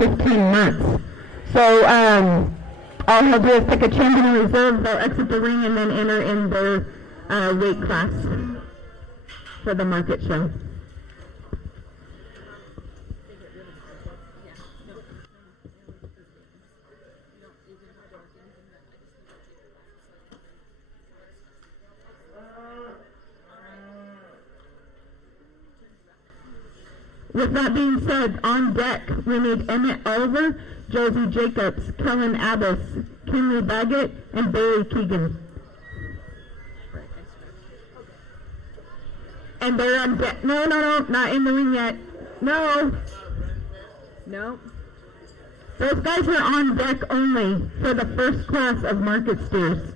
15 months. So all he'll do is pick a champion in reserve, they'll exit the ring, and then enter in their weight class for the market show. With that being said, on deck, we need Emmett Oliver, Josie Jacobs, Kellen Abbas, Kinley Baggett, and Barry Keegan. And they're on deck. No, not in the ring yet. No. Those guys are on deck only for the first class of market steers.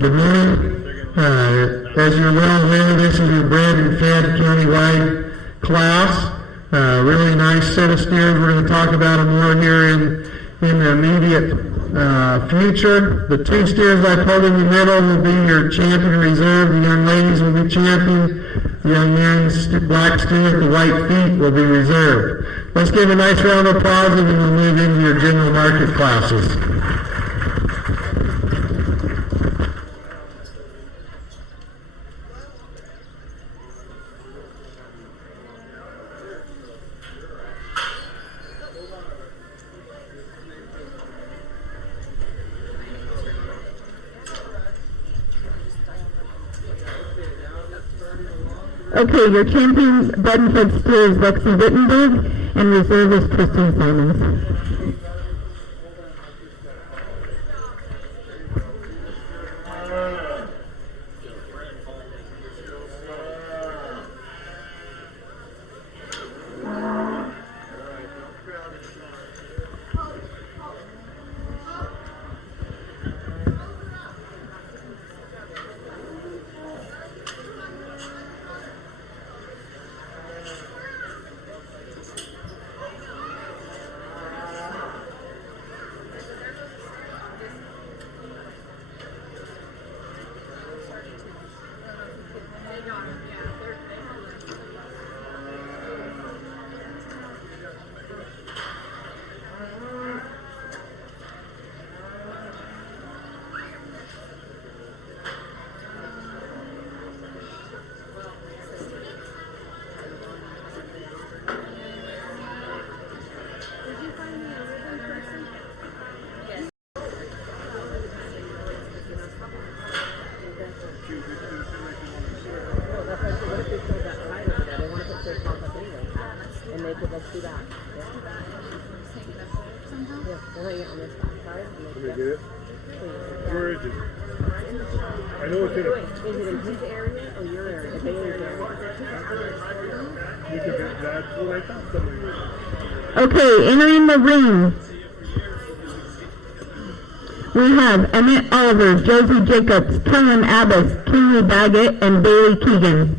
Good morning. As you're well aware, this is your bred and fed countywide class. Really nice set of steers. We're going to talk about them more here in the immediate future. The two steers I pulled in the middle will be your champion reserve. The young ladies will be champion. The young man's black steer with the white feet will be reserved. Let's give a nice round of applause and then we'll move into your general market classes. Okay, your champion bred and fed steer is Lexi Wittenberg, and reserve is Kristen Simons. Let me get it. Where is it? I know it's in a... Is it in his area or your area? The Bailey's area? That's what I thought somebody was. Okay, entering the ring. We have Emmett Oliver, Josie Jacobs, Kellen Abbas, Kinley Baggett, and Bailey Keegan.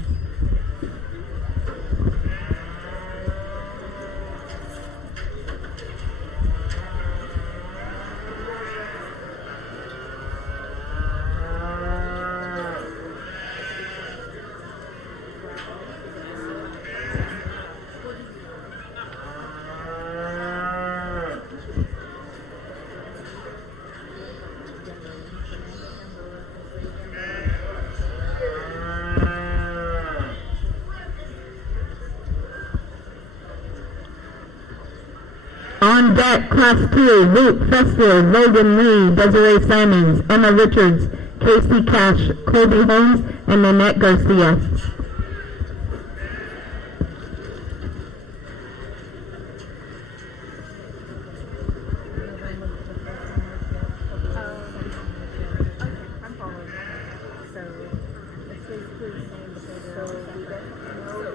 On deck, Class 2, Luke Fessler, Logan Lee, Desiree Simons, Emma Richards, Casey Cash, Colby Holmes, and Nanette Garcia. I'm following. So it's basically the same, but so we get to know the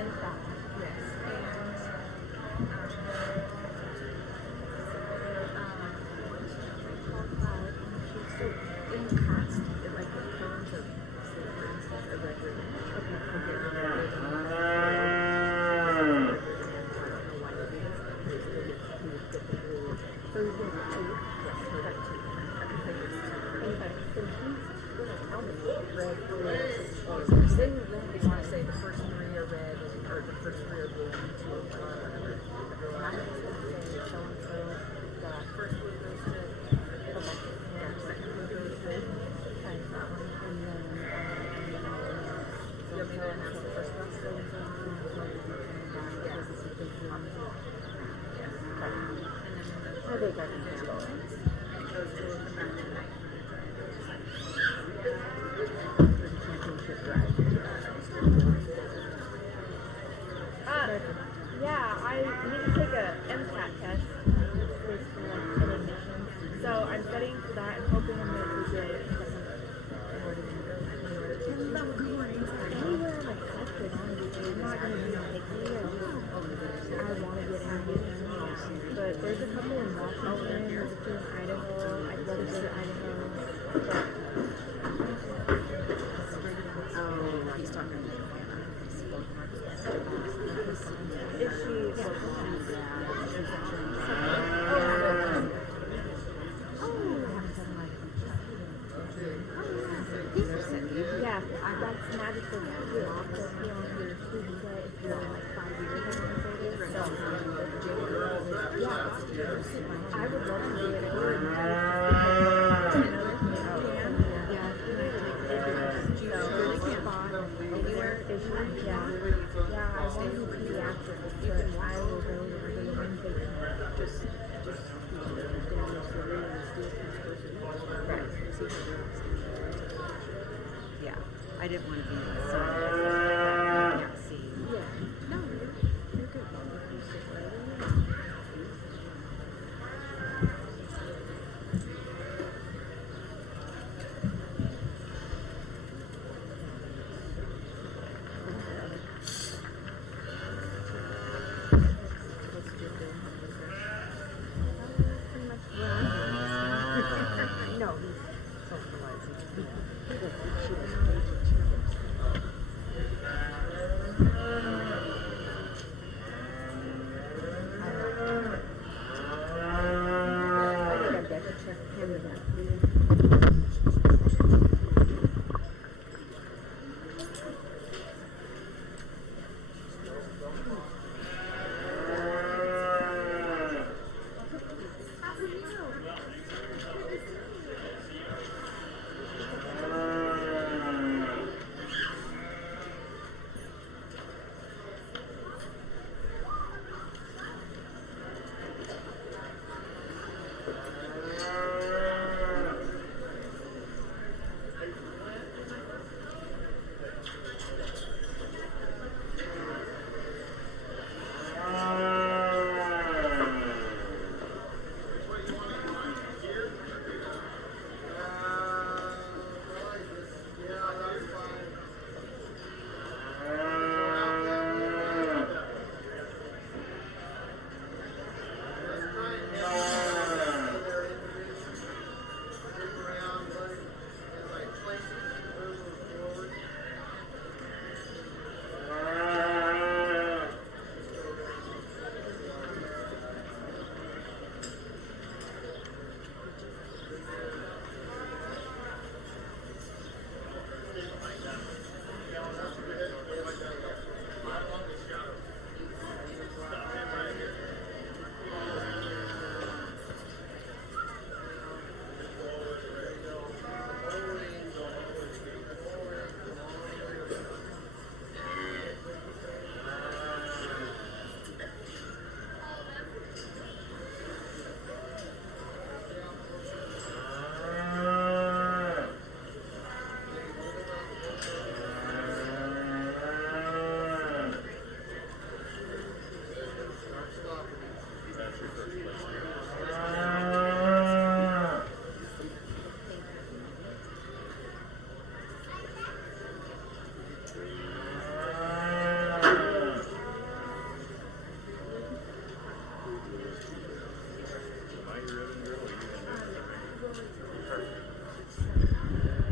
and that. Yes. So in the past, like the terms of say for instance a record. Say we want to say the first three are red or the first three are blue and two are blue or whatever. Half of them say so and so. The first blue goes to the second blue goes to kind of that one, and then you want me to announce the first one? So and so and so and so. Yes. I think I can handle it. Those two will come back tonight. Championship drive. Yeah, I need to take a MCAT test. It's for like an admission. So I'm studying for that and hoping I'm going to do it. Anywhere I'm accepted, honestly. I'm not going to be picky. I want to get in. But there's a couple in Washington, there's a few in Idaho. I'd rather go to Idaho. But he's talking to me. Is she? Yeah, that's magical. You have to be on your student debt if you're like 5 years. Yeah, I would love to do it. Yeah, I want to do pediatrics, but I will go to the inpatient. Just yeah, I didn't want to be somebody I can't see. Yeah, no, you're good. No, he's socializing. He was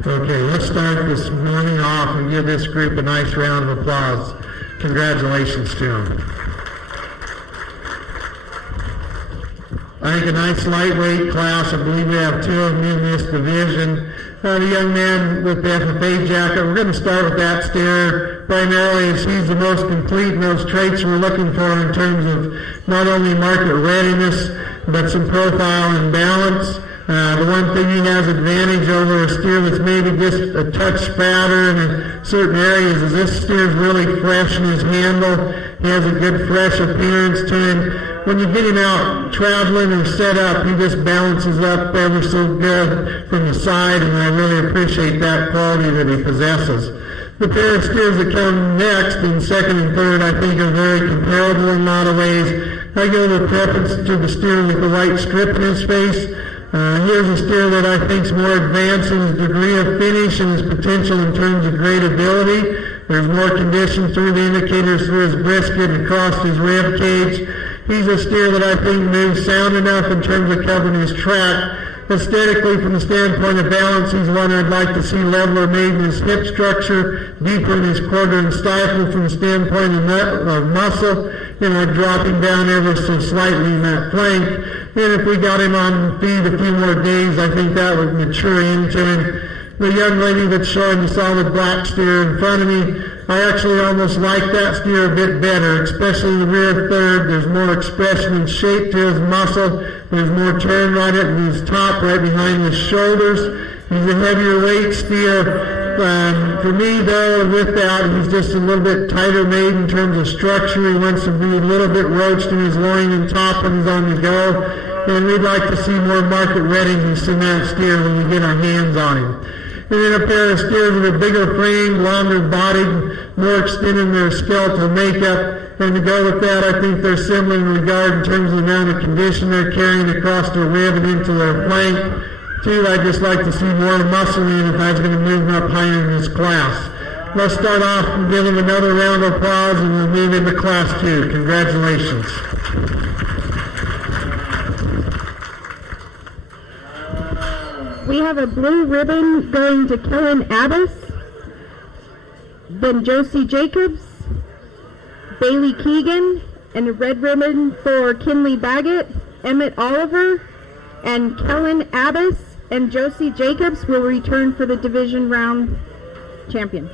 Okay, let's start this morning off and give this group a nice round of applause. Congratulations to them. I think a nice lightweight class. I believe we have 2 of them in this division. The young man with the FFA jacket, we're going to start with that steer primarily as he's the most complete in those traits we're looking for in terms of not only market readiness, but some profile and balance. The one thing he has advantage over a steer that's maybe just a touch fatter in certain areas is this steer's really fresh in his handle. He has a good fresh appearance to him. When you get him out traveling or set up, he just balances up ever so good from the side, and I really appreciate that quality that he possesses. The pair of steers that come next in second and third I think are very comparable in a lot of ways. I give the preference to the steer with the white strip in his face. Here's a steer that I think is more advanced in his degree of finish and his potential in terms of gradability. There's more condition through the indicators through his brisket and across his rib cage. He's a steer that I think moves sound enough in terms of covering his track. Aesthetically, from the standpoint of balance, he's one I'd like to see leveler made in his hip structure, deeper in his quarter and stifle from the standpoint of muscle, dropping down ever so slightly in that flank. And if we got him on feed a few more days, I think that would mature into him. The young lady that's showing the solid black steer in front of me, I actually almost like that steer a bit better, especially in the rear third. There's more expression and shape to his muscle. There's more turn right at his top, right behind his shoulders. He's a heavier weight steer. For me, though, with that, he's just a little bit tighter made in terms of structure. He wants to be a little bit roached in his loin and top when he's on the go. And we'd like to see more market readiness in that steer when we get our hands on him. And then a pair of steers with a bigger frame, longer bodied, more extended in their skeletal makeup. And to go with that, I think they're similar in regard in terms of the amount of condition they're carrying across their rib and into their flank. Too, I'd just like to see more muscle in if I was going to move them up higher in this class. Let's start off and give them another round of applause and we'll move into class 2. Congratulations. We have a blue ribbon going to Kellen Abbas, then Josie Jacobs, Bailey Keegan, and a red ribbon for Kinley Baggett, Emmett Oliver, and Kellen Abbas and Josie Jacobs will return for the division round champion.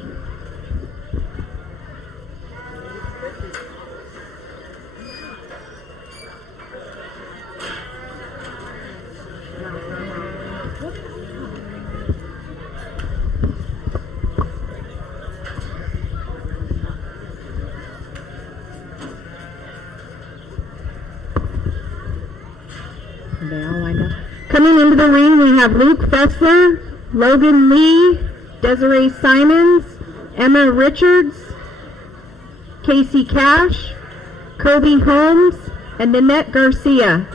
They all lined up. Coming into the ring, we have Luke Fessler, Logan Lee, Desiree Simons, Emma Richards, Casey Cash, Kobe Holmes, and Nanette Garcia.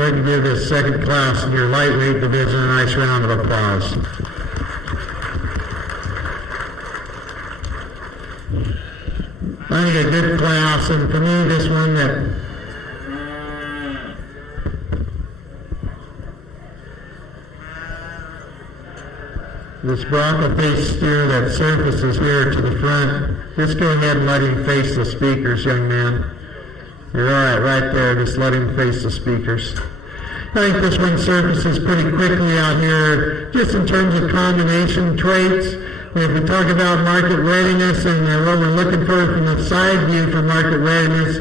go ahead and give this second class in your lightweight division a nice round of applause. I think a good class, and for me, this one that this Bronco face steer that surfaces here to the front, just go ahead and let him face the speakers, young man. You're all right right there. Just let him face the speakers. I think this one surfaces pretty quickly out here, just in terms of combination traits. If we talk about market readiness and what we're looking for from the side view for market readiness,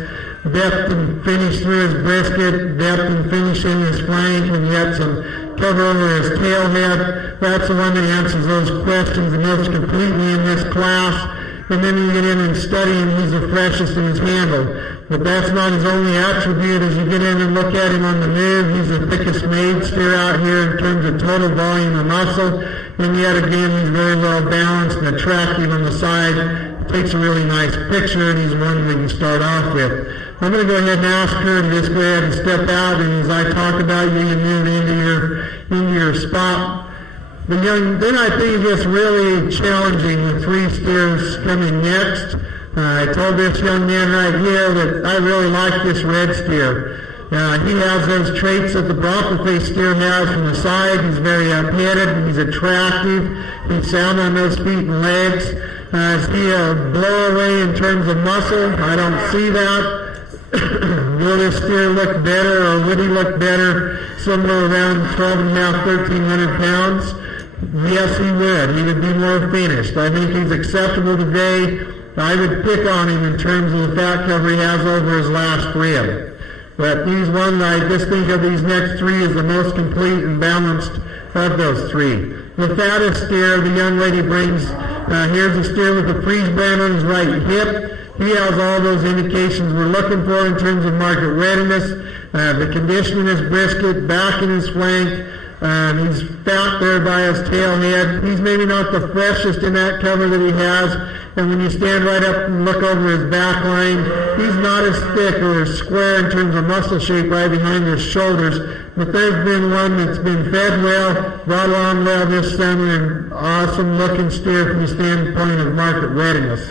depth and finish through his brisket, depth and finish in his flank, and yet some cover over his tail head. That's the one that answers those questions the most completely in this class. And then you get in and study him, he's the freshest in his handle. But that's not his only attribute. As you get in and look at him on the move, he's the thickest made steer out here in terms of total volume of muscle. And yet again, he's very well balanced and attractive on the side. Takes a really nice picture, and he's one we can start off with. I'm going to go ahead and ask her to just go ahead and step out, and as I talk about you, you move into your spot. Then I think it gets really challenging with three steers coming next. I told this young man right here that I really like this red steer. He has those traits that the Bronco face steer has from the side. He's very up-headed. He's attractive. He's sound on those feet and legs. Is he a blow away in terms of muscle? I don't see that. Will this steer look better, or would he look better somewhere around 1,2.5, 1,300 pounds? Yes, he would. He would be more finished. I think he's acceptable today. I would pick on him in terms of the fat cover he has over his last rib. But he's one that I just think of these next three as the most complete and balanced of those three. The fattest steer the young lady brings, here's a steer with the freeze band on his right hip. He has all those indications we're looking for in terms of market readiness. The condition in his brisket, back in his flank. He's fat there by his tail head. He's maybe not the freshest in that cover that he has. And when you stand right up and look over his back line, he's not as thick or as square in terms of muscle shape right behind his shoulders. But there's been one that's been fed well, brought along well this summer, and awesome looking steer from the standpoint of market readiness.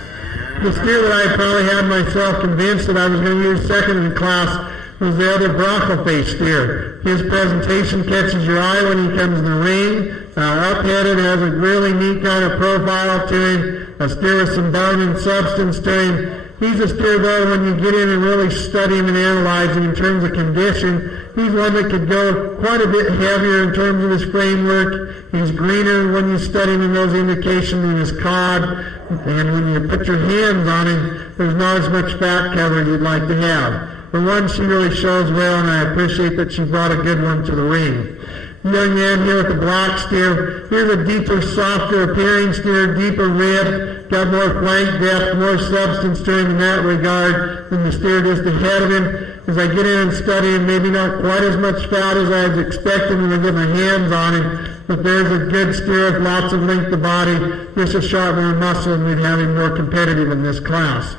The steer that I probably had myself convinced that I was going to use second in class was the other Bronco face steer. His presentation catches your eye when he comes in the ring. Up-headed, has a really neat kind of profile to him. A steer with some bone and substance to him. He's a steer, though, when you get in and really study him and analyze him in terms of condition, he's one that could go quite a bit heavier in terms of his framework. He's greener when you study him in those indications in his cod. And when you put your hands on him, there's not as much fat cover you'd like to have. For one, she really shows well, and I appreciate that she brought a good one to the ring. Young man here with the black steer. Here's a deeper, softer appearing steer, deeper rib, got more flank depth, more substance to him in that regard than the steer just ahead of him. As I get in and study him, maybe not quite as much fat as I was expecting when I get my hands on him, but there's a good steer with lots of length of body, just a sharp more muscle, and we'd have him more competitive in this class.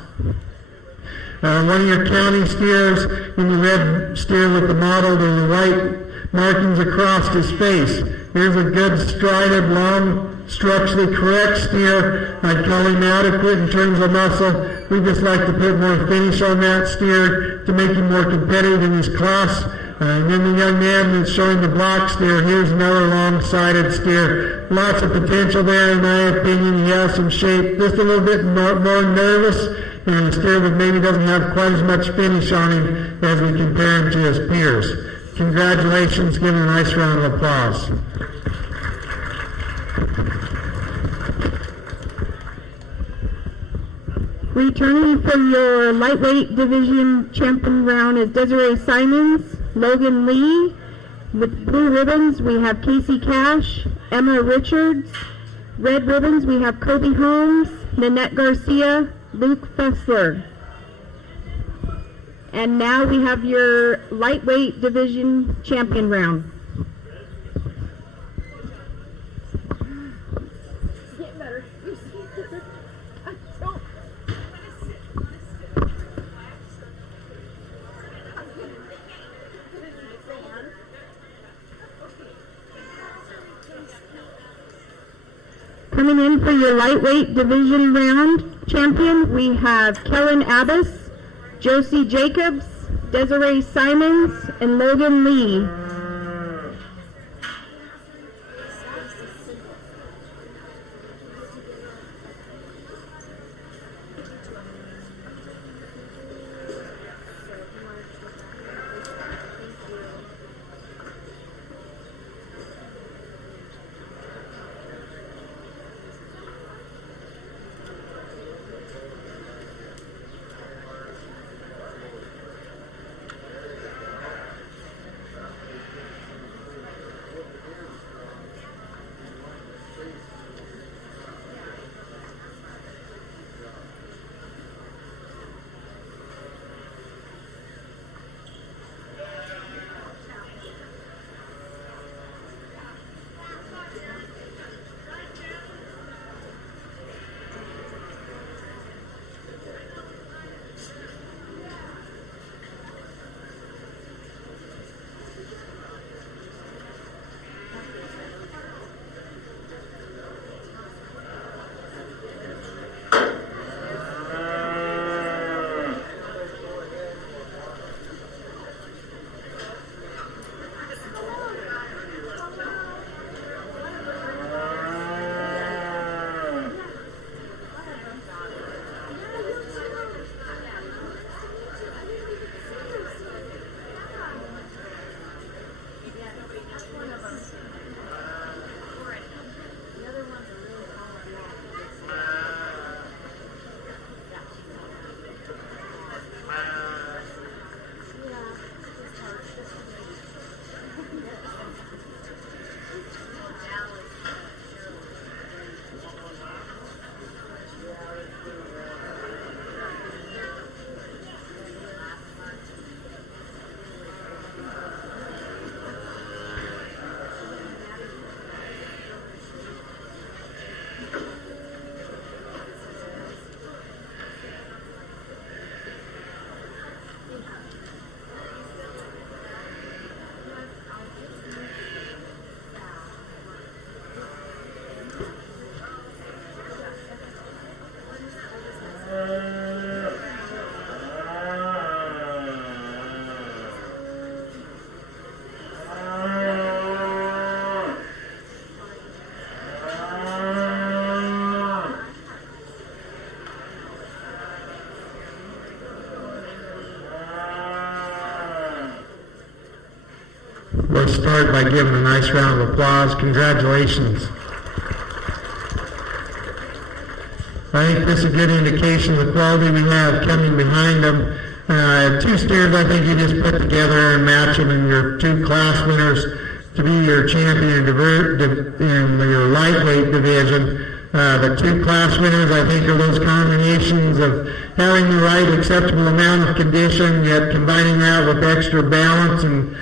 One of your county steers in the red steer with the mottled or the white markings across his face. Here's a good strided, long, structurally correct steer. I'd call him adequate in terms of muscle. We just like to put more finish on that steer to make him more competitive in his class. And then the young man that's showing the black steer, here's another long-sided steer. Lots of potential there, in my opinion. He has some shape, just a little bit more nervous. And a steer that maybe doesn't have quite as much finish on him as we compare him to his peers. Congratulations, give him a nice round of applause. Returning for your lightweight division champion round is Desiree Simons, Logan Lee. With blue ribbons, we have Casey Cash, Emma Richards. Red ribbons, we have Kobe Holmes, Nanette Garcia, Luke Fessler. And now we have your lightweight division champion round. Get better. Don't. Coming in for your lightweight division round champion, we have Kellen Abbas, Josie Jacobs, Desiree Simons, and Logan Lee. Let's start by giving a nice round of applause. Congratulations. I think this is a good indication of the quality we have coming behind them. Two steers I think you just put together and match them in your two class winners to be your champion in your lightweight division. The two class winners I think are those combinations of having the right acceptable amount of condition yet combining that with extra balance and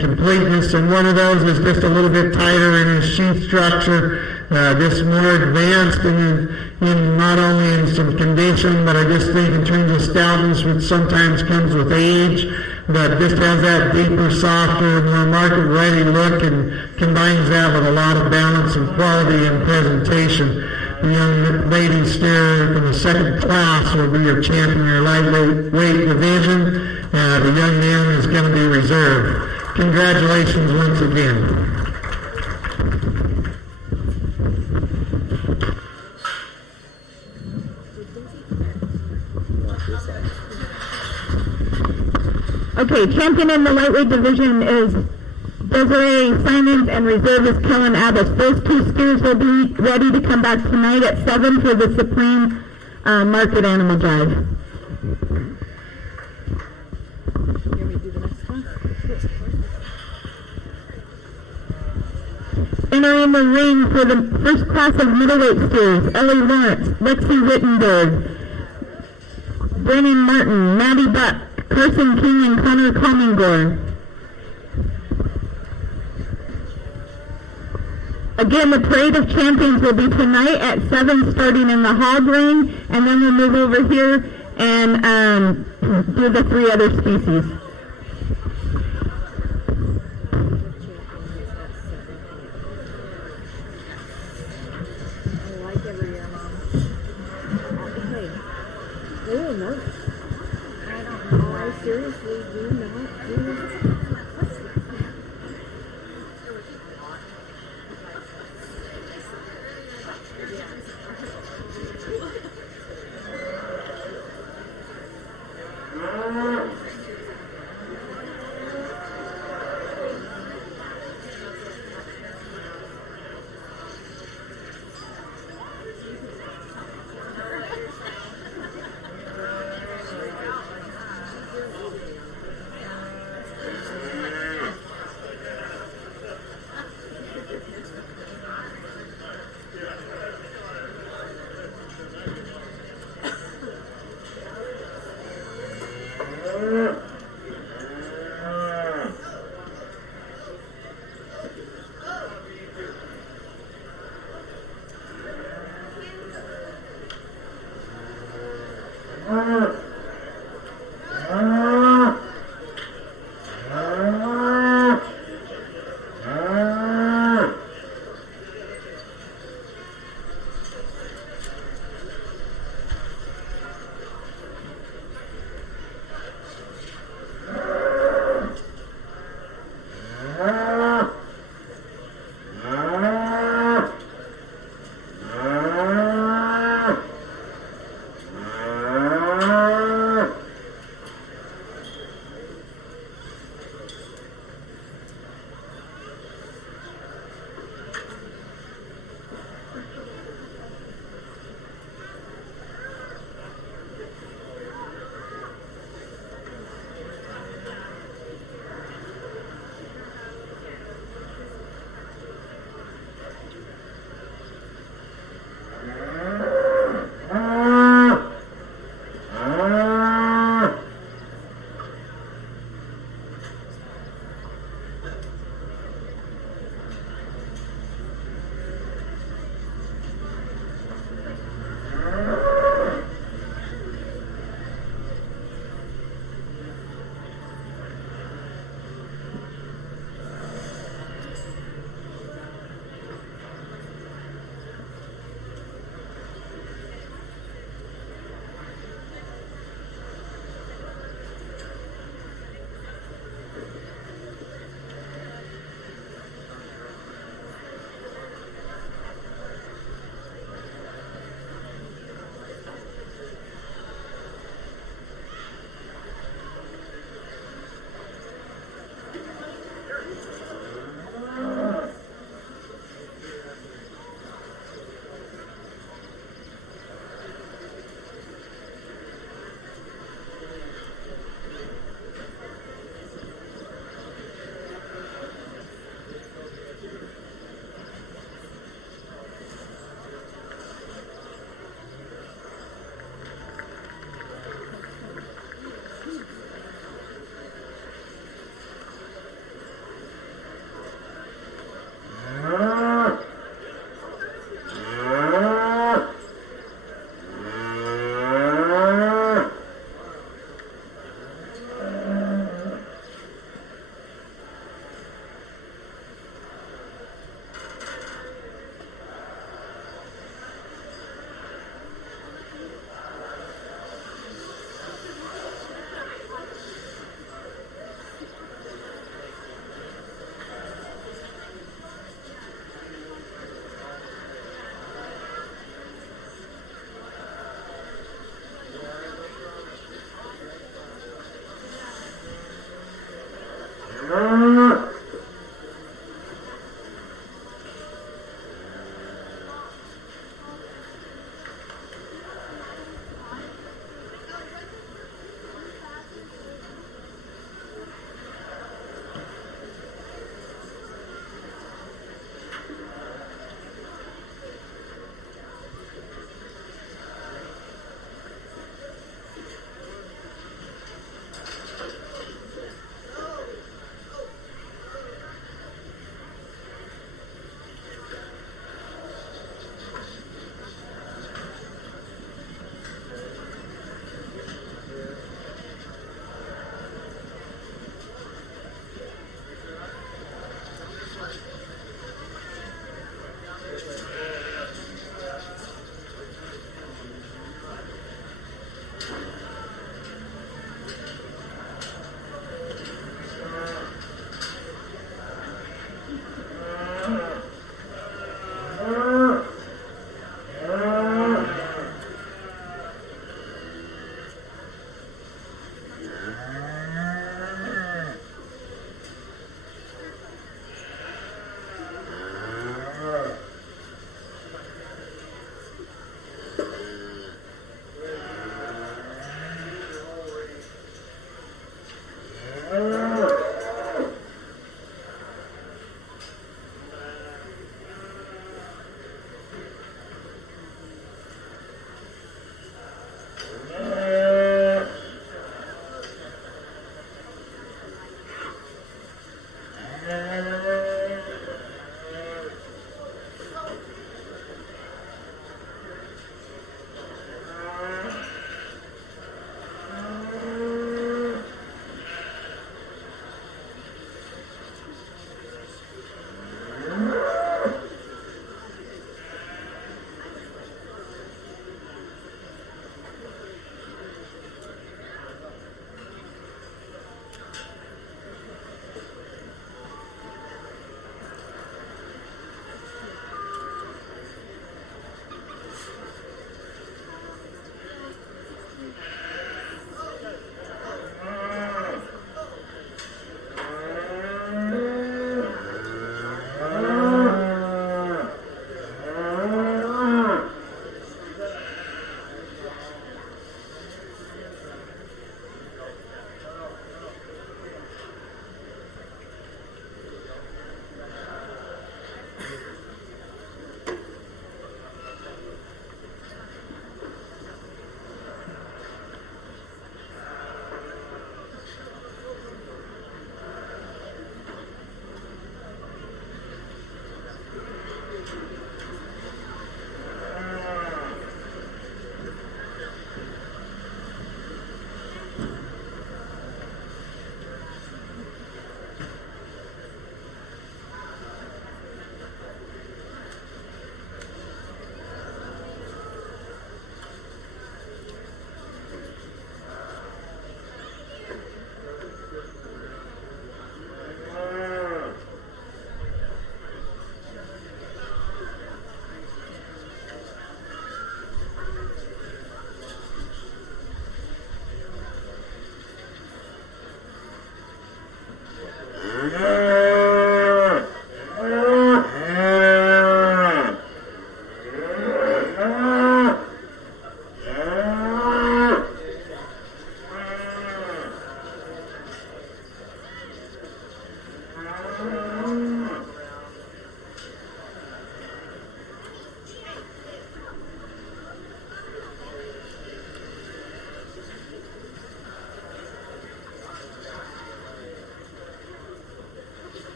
completeness, and one of those is just a little bit tighter in his sheath structure, just more advanced in not only in some condition, but I just think in terms of stoutness, which sometimes comes with age, but just has that deeper, softer, more market-ready look and combines that with a lot of balance and quality and presentation. The young lady steer from the second class will be your champion in your lightweight division. The young man is going to be reserved. Congratulations once again. Okay, champion in the lightweight division is Desiree Simons and reserve is Kellen Abbas. Those two steers will be ready to come back tonight at 7 for the Supreme Market Animal Drive. Entering the ring for the first class of middleweight steers, Ellie Lawrence, Lexi Wittenberg, Brennan Martin, Maddie Buck, Carson King, and Connor Comingore. Again, the Parade of Champions will be tonight at 7, starting in the hog ring, and then we'll move over here and do the 3 other species.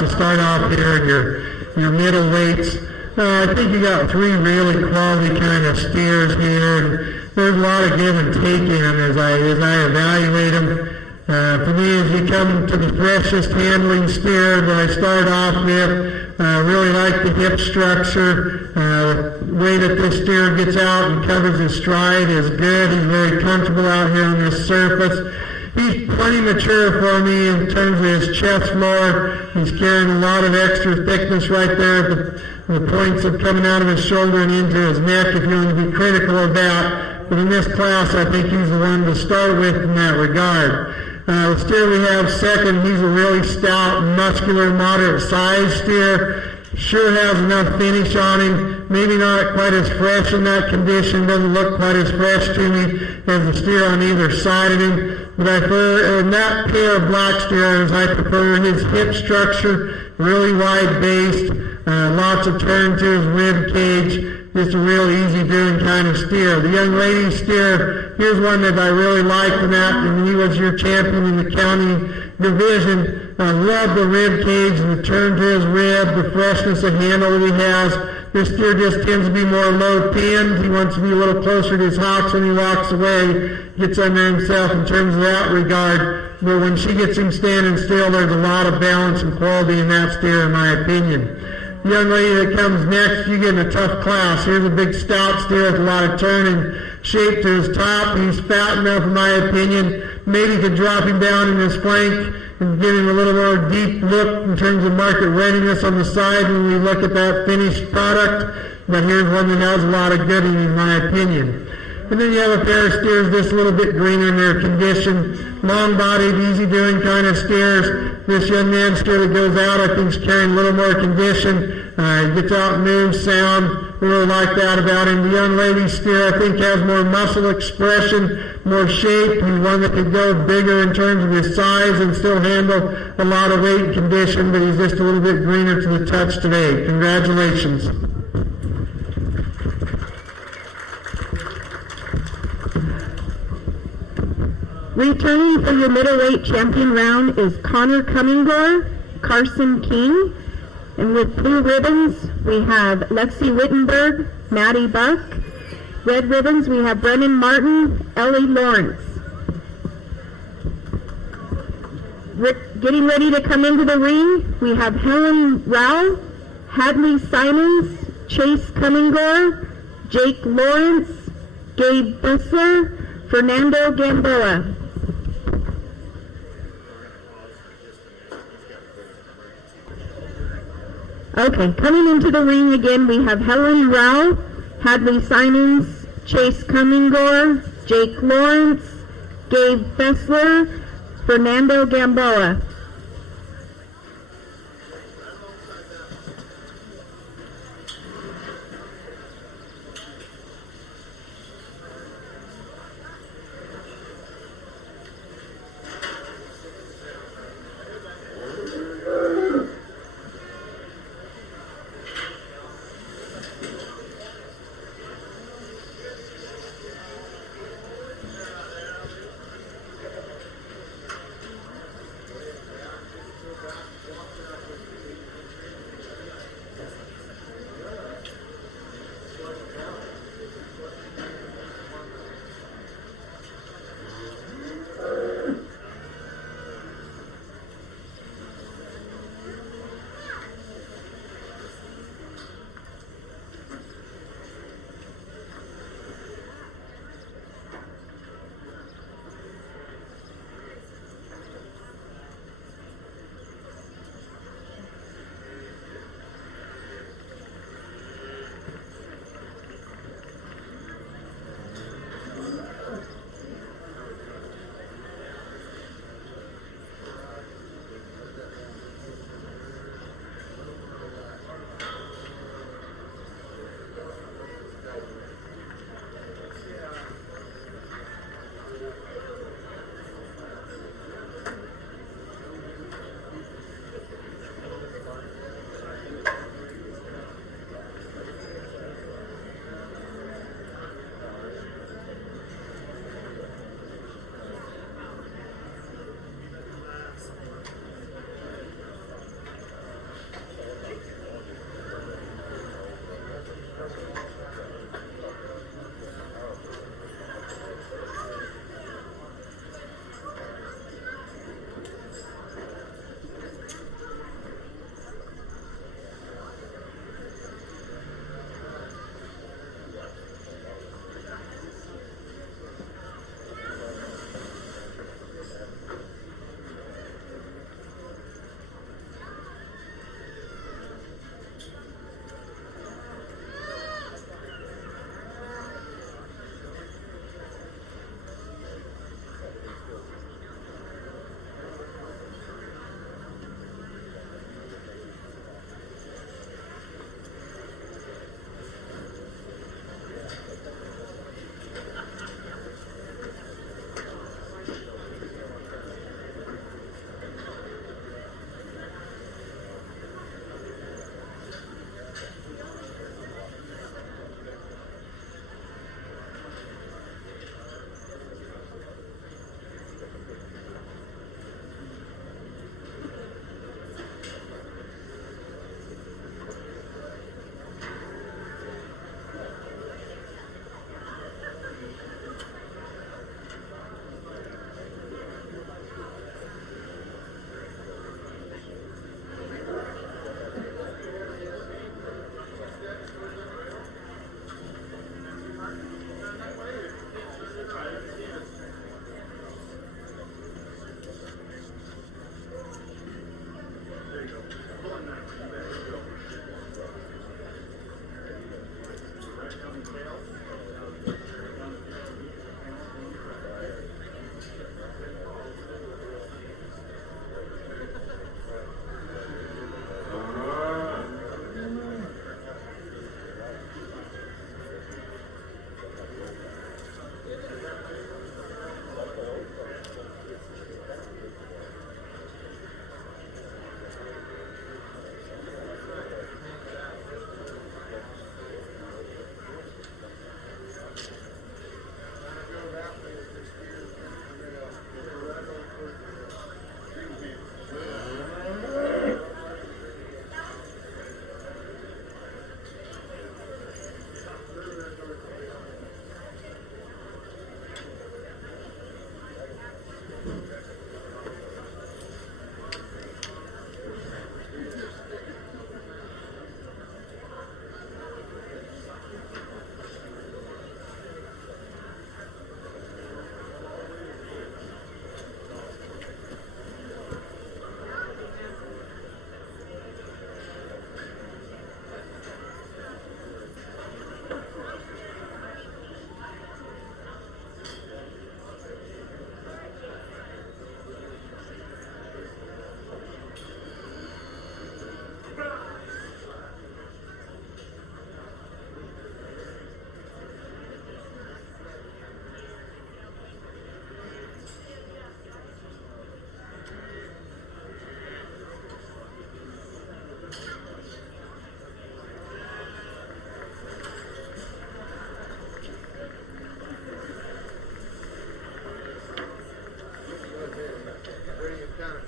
to start off here in your middle weights. I think you got three really quality kind of steers here, and there's a lot of give and take in them as I evaluate them. For me, as you come to the freshest handling steer that I start off with, really like the hip structure. The way that this steer gets out and covers his stride is good. He's very comfortable out here on this surface. He's plenty mature for me in terms of his chest floor. He's carrying a lot of extra thickness right there at the points of coming out of his shoulder and into his neck, if you want to be critical of that. But in this class, I think he's the one to start with in that regard. The steer we have second, he's a really stout, muscular, moderate size steer. Sure has enough finish on him. Maybe not quite as fresh in that condition. Doesn't look quite as fresh to me as the steer on either side of him. But I prefer, in that pair of black steers, I prefer his hip structure, really wide based, lots of turn to his rib cage. Just a real easy doing kind of steer. The young lady steer, here's one that I really liked in that, and he was your champion in the county division. I love the rib cage and the turn to his rib, the freshness of handle that he has. This steer just tends to be more low pinned. He wants to be a little closer to his hocks when he walks away, gets under himself in terms of that regard. But when she gets him standing still, there's a lot of balance and quality in that steer, in my opinion. The young lady that comes next, you get in a tough class. Here's a big stout steer with a lot of turn and shape to his top. He's fat enough, in my opinion. Maybe you could drop him down in his flank and give him a little more deep look in terms of market readiness on the side when we look at that finished product. But here's one that has a lot of good in my opinion. And then you have a pair of steers just a little bit greener in their condition. Long-bodied, easy-doing kind of steers. This young man steer that goes out, I think, is carrying a little more condition. He gets out and moves, sound. We really like that about him. The young lady steer, I think, has more muscle expression, more shape. He's one that could go bigger in terms of his size and still handle a lot of weight and condition, but he's just a little bit greener to the touch today. Congratulations. Returning for your middleweight champion round is Connor Cummingore, Carson King. And with blue ribbons, we have Lexi Wittenberg, Maddie Buck. Red ribbons, we have Brennan Martin, Ellie Lawrence. Getting ready to come into the ring, we have Helen Rao, Hadley Simons, Chase Cummingore, Jake Lawrence, Gabe Bussler, Fernando Gamboa. Okay, coming into the ring again, we have Helen Rao, Hadley Simons, Chase Cummingore, Jake Lawrence, Gabe Fessler, Fernando Gamboa.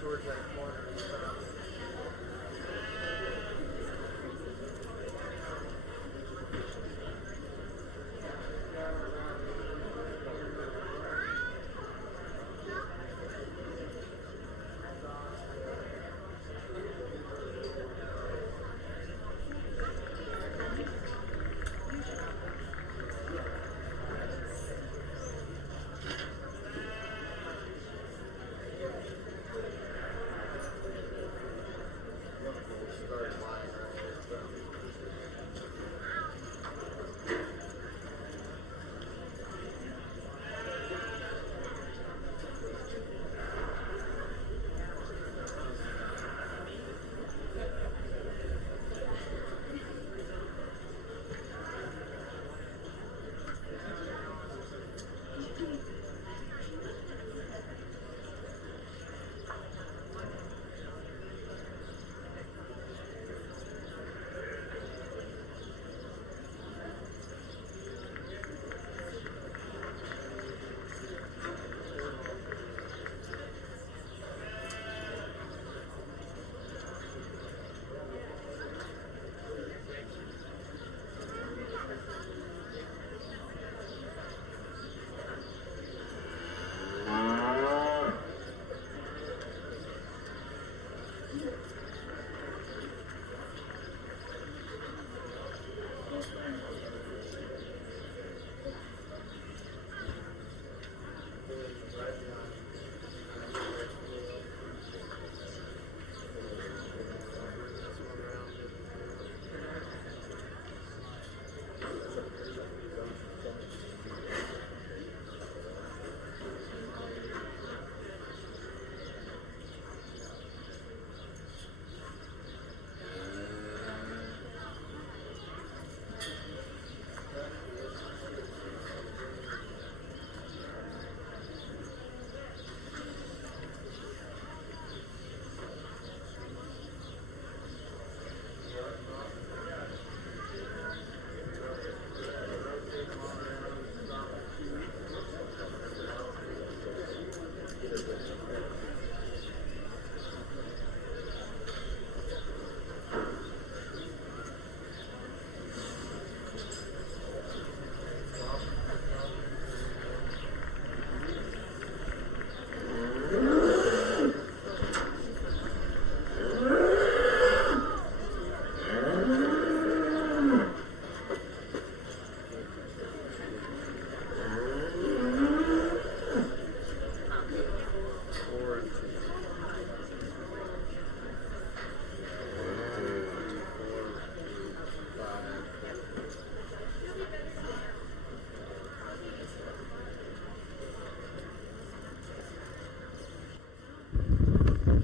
towards that corner and stop.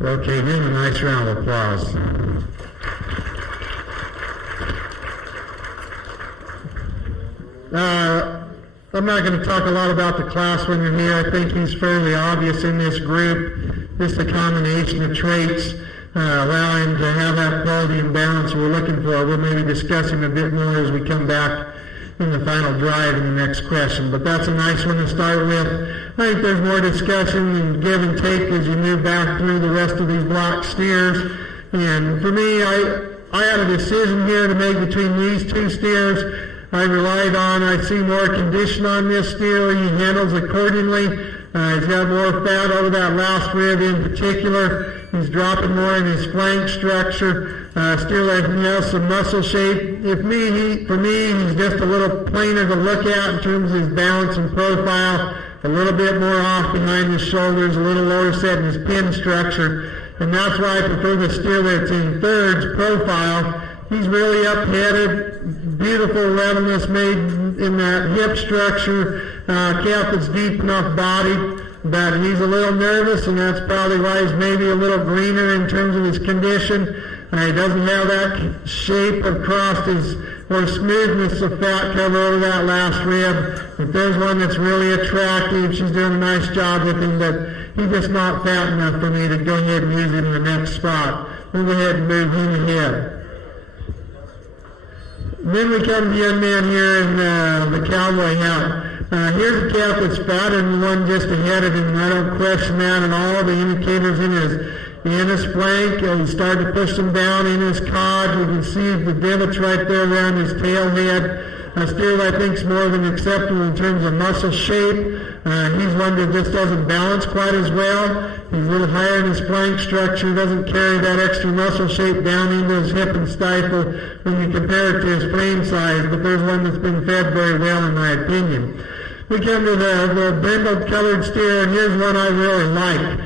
Okay, give him a nice round of applause. I'm not going to talk a lot about the class when you're here. I think he's fairly obvious in this group. Just a combination of traits allowing to have that quality and balance we're looking for. We'll maybe discuss him a bit more as we come back in the final drive in the next question. But that's a nice one to start with. I think there's more discussion and give and take as you move back through the rest of these block steers. And for me, I had a decision here to make between these two steers. I relied on, I see more condition on this steer. He handles accordingly. He's got more fat over that last rib in particular. He's dropping more in his flank structure. Steer like he has some muscle shape. For me, he's just a little plainer to look at in terms of his balance and profile. A little bit more off behind his shoulders, a little lower set in his pin structure. And that's why I prefer the steer that's in thirds profile. He's really up-headed, beautiful levelness made in that hip structure, calf that's deep enough body, but he's a little nervous, and that's probably why he's maybe a little greener in terms of his condition. He doesn't have that shape across his, or smoothness of fat cover over that last rib. If there's one that's really attractive, she's doing a nice job with him, but he's just not fat enough for me to go ahead and use him in the next spot. We'll go ahead and move him ahead. Then we come to the young man here in the cowboy hat. Here's a calf that's fatter than the one just ahead of him, and I don't question that at all. The indicators in in his flank. He's starting to push him down in his cod. We can see the divots right there around his tail head. A steer that I think is more than acceptable in terms of muscle shape. He's one that just doesn't balance quite as well. He's a little higher in his flank structure, doesn't carry that extra muscle shape down into his hip and stifle when you compare it to his frame size, but there's one that's been fed very well in my opinion. We come to the brindled colored steer, and here's one I really like.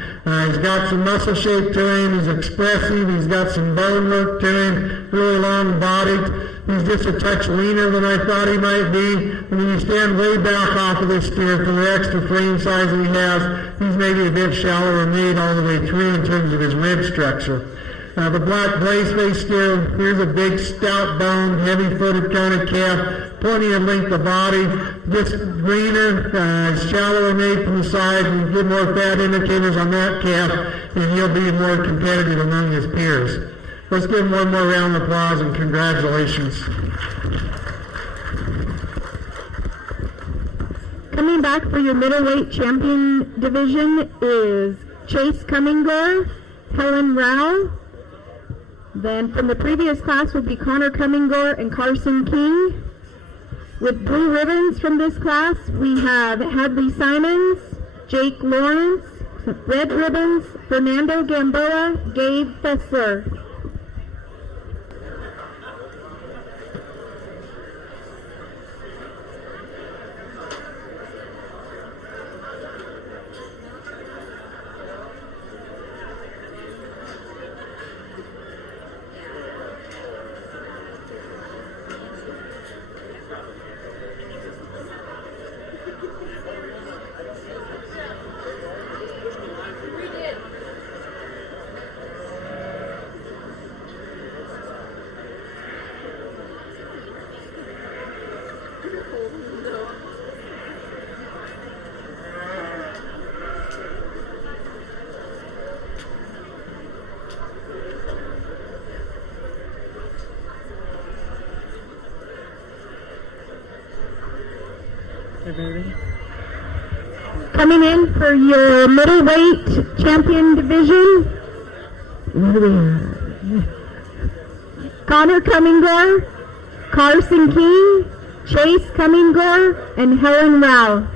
He's got some muscle shape to him, he's expressive, he's got some bone work to him, really long bodied. He's just a touch leaner than I thought he might be. And when you stand way back off of this steer for the extra frame size that he has, he's maybe a bit shallower made all the way through in terms of his rib structure. The black blaze-faced steer, here's a big, stout-boned, heavy-footed kind of calf, plenty of length of body, just greener, shallower made from the side, and get more fat indicators on that calf, and he'll be more competitive among his peers. Let's give him one more round of applause and congratulations. Coming back for your middleweight champion division is Chase Cummingore, Helen Rao. Then from the previous class will be Connor Cummingore and Carson King. With blue ribbons from this class, we have Hadley Simons, Jake Lawrence. Red ribbons, Fernando Gamboa, Gabe Fessler. Coming in for your middleweight champion division, what do we have? Connor Cummingore, Carson King, Chase Cummingore, and Helen Rao.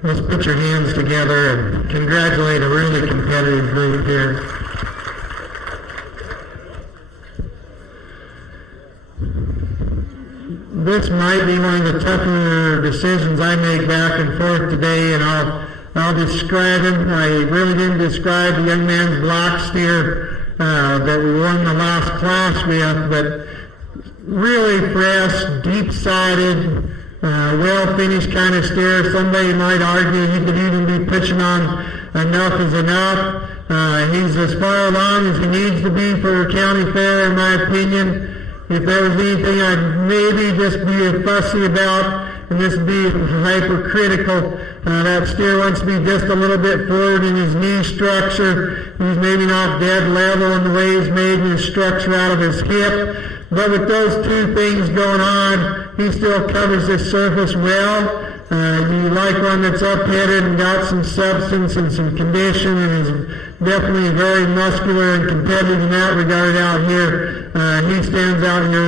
Let's put your hands together and congratulate a really competitive group here. This might be one of the tougher decisions I make back and forth today, and I'll describe him. I really didn't describe the young man's block steer that we won the last class with, but really fresh, deep-sided, well-finished kind of steer. Somebody might argue he could even be pitching on enough is enough. He's as far along as he needs to be for county fair, in my opinion. If there was anything I'd maybe just be fussy about, and this would be hypercritical, that steer wants to be just a little bit forward in his knee structure. He's maybe not dead level in the way he's made his structure out of his hip. But with those two things going on, he still covers this surface well. You like one that's up-headed and got some substance and some condition and is definitely very muscular and competitive in that regard out here. He stands out here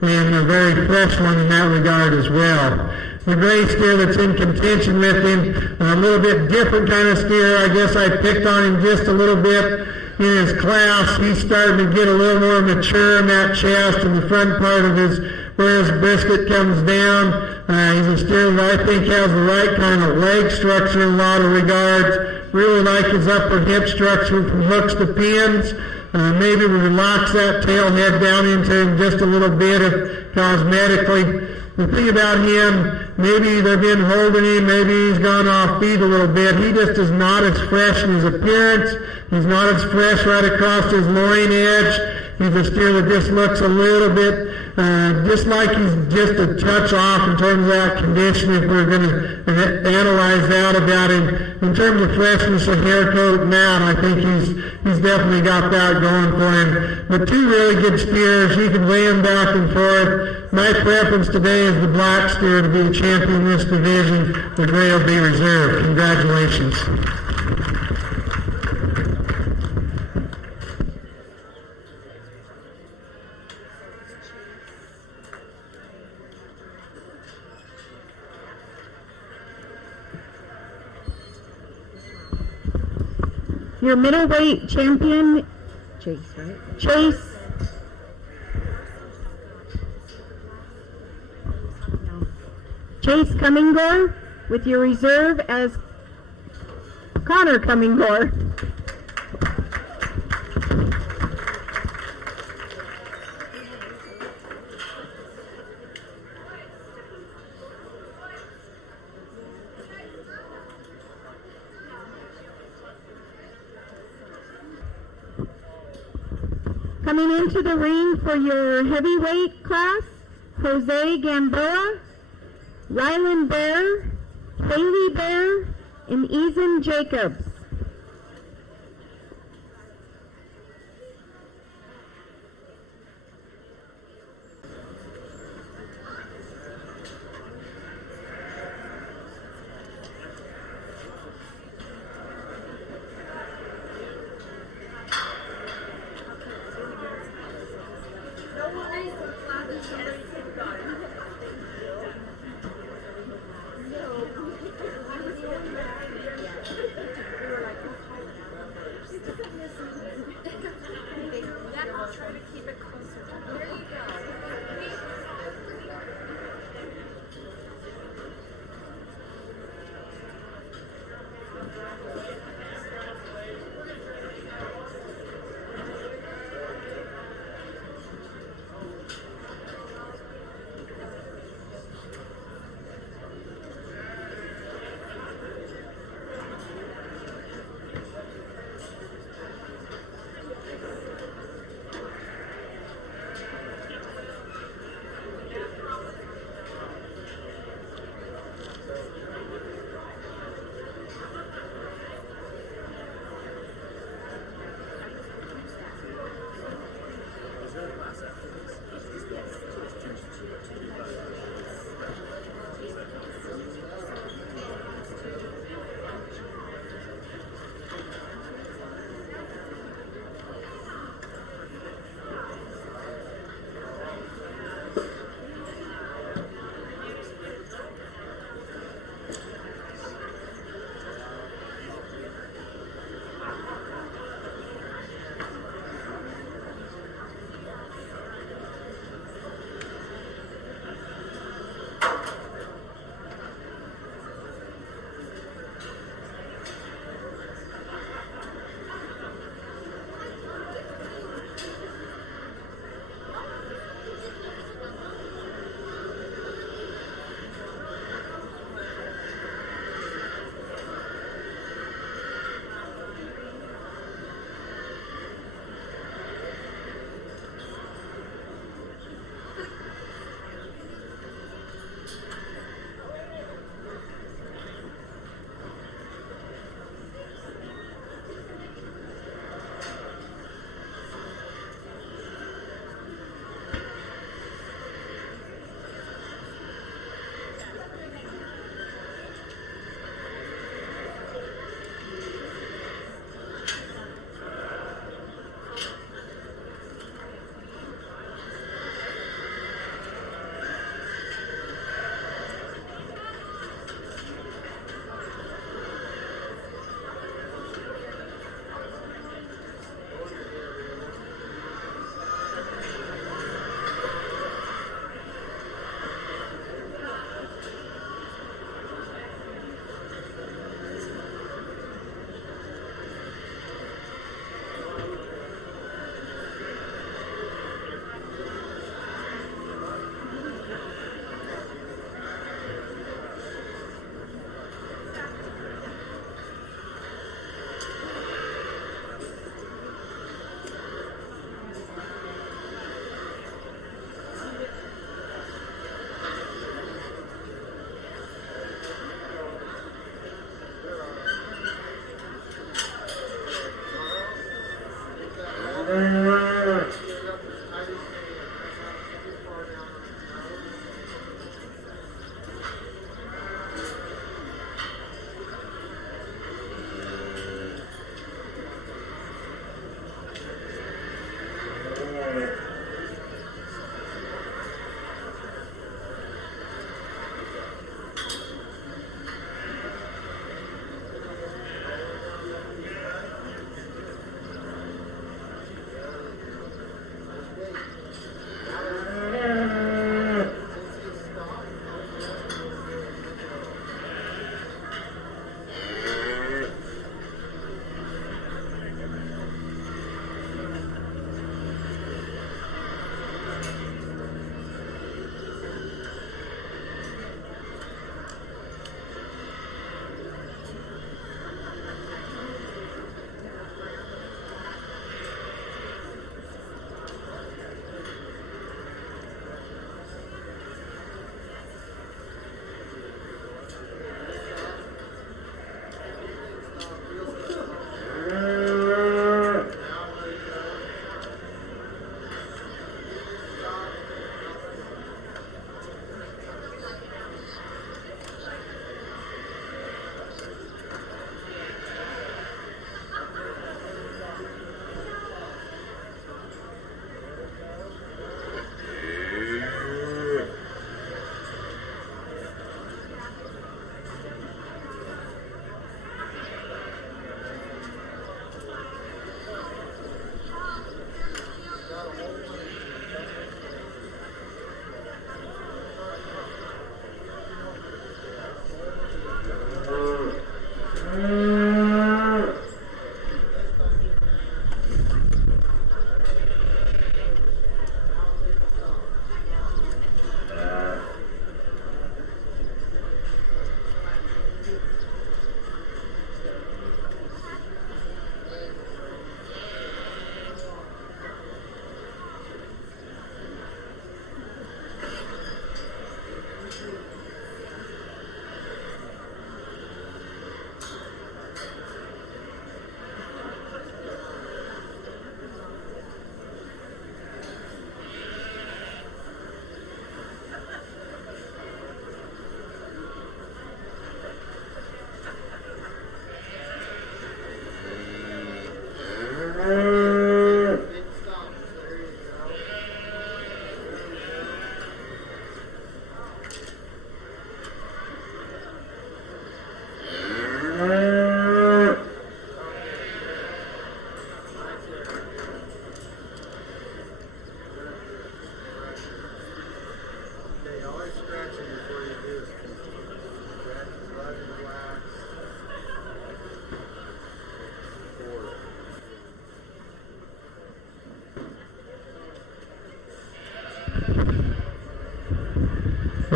and a very fresh one in that regard as well. The gray steer that's in contention with him, a little bit different kind of steer. I guess I picked on him just a little bit in his class. He's starting to get a little more mature in that chest and the front part of his, where his brisket comes down. He's a steer that I think has the right kind of leg structure in a lot of regards. Really like his upper hip structure from hooks to pins. Maybe we relax that tail head down into him just a little bit if cosmetically. The thing about him, maybe they've been holding him, maybe he's gone off feet a little bit. He just is not as fresh in his appearance. He's not as fresh right across his loin edge. He's a steer that just looks a little bit just like he's just a touch off in terms of that condition if we're going to analyze that about him. In terms of freshness of hair coat and that, I think he's definitely got that going for him. But two really good steers. You can weigh them back and forth. My preference today is the black steer to be the champion in this division. The gray will be reserved. Congratulations. Your middleweight champion, Chase, right? Chase Cummingore, with your reserve as Connor Cummingore. Coming into the ring for your heavyweight class, Jose Gamboa, Rylan Bear, Haley Bear, and Ethan Jacobs.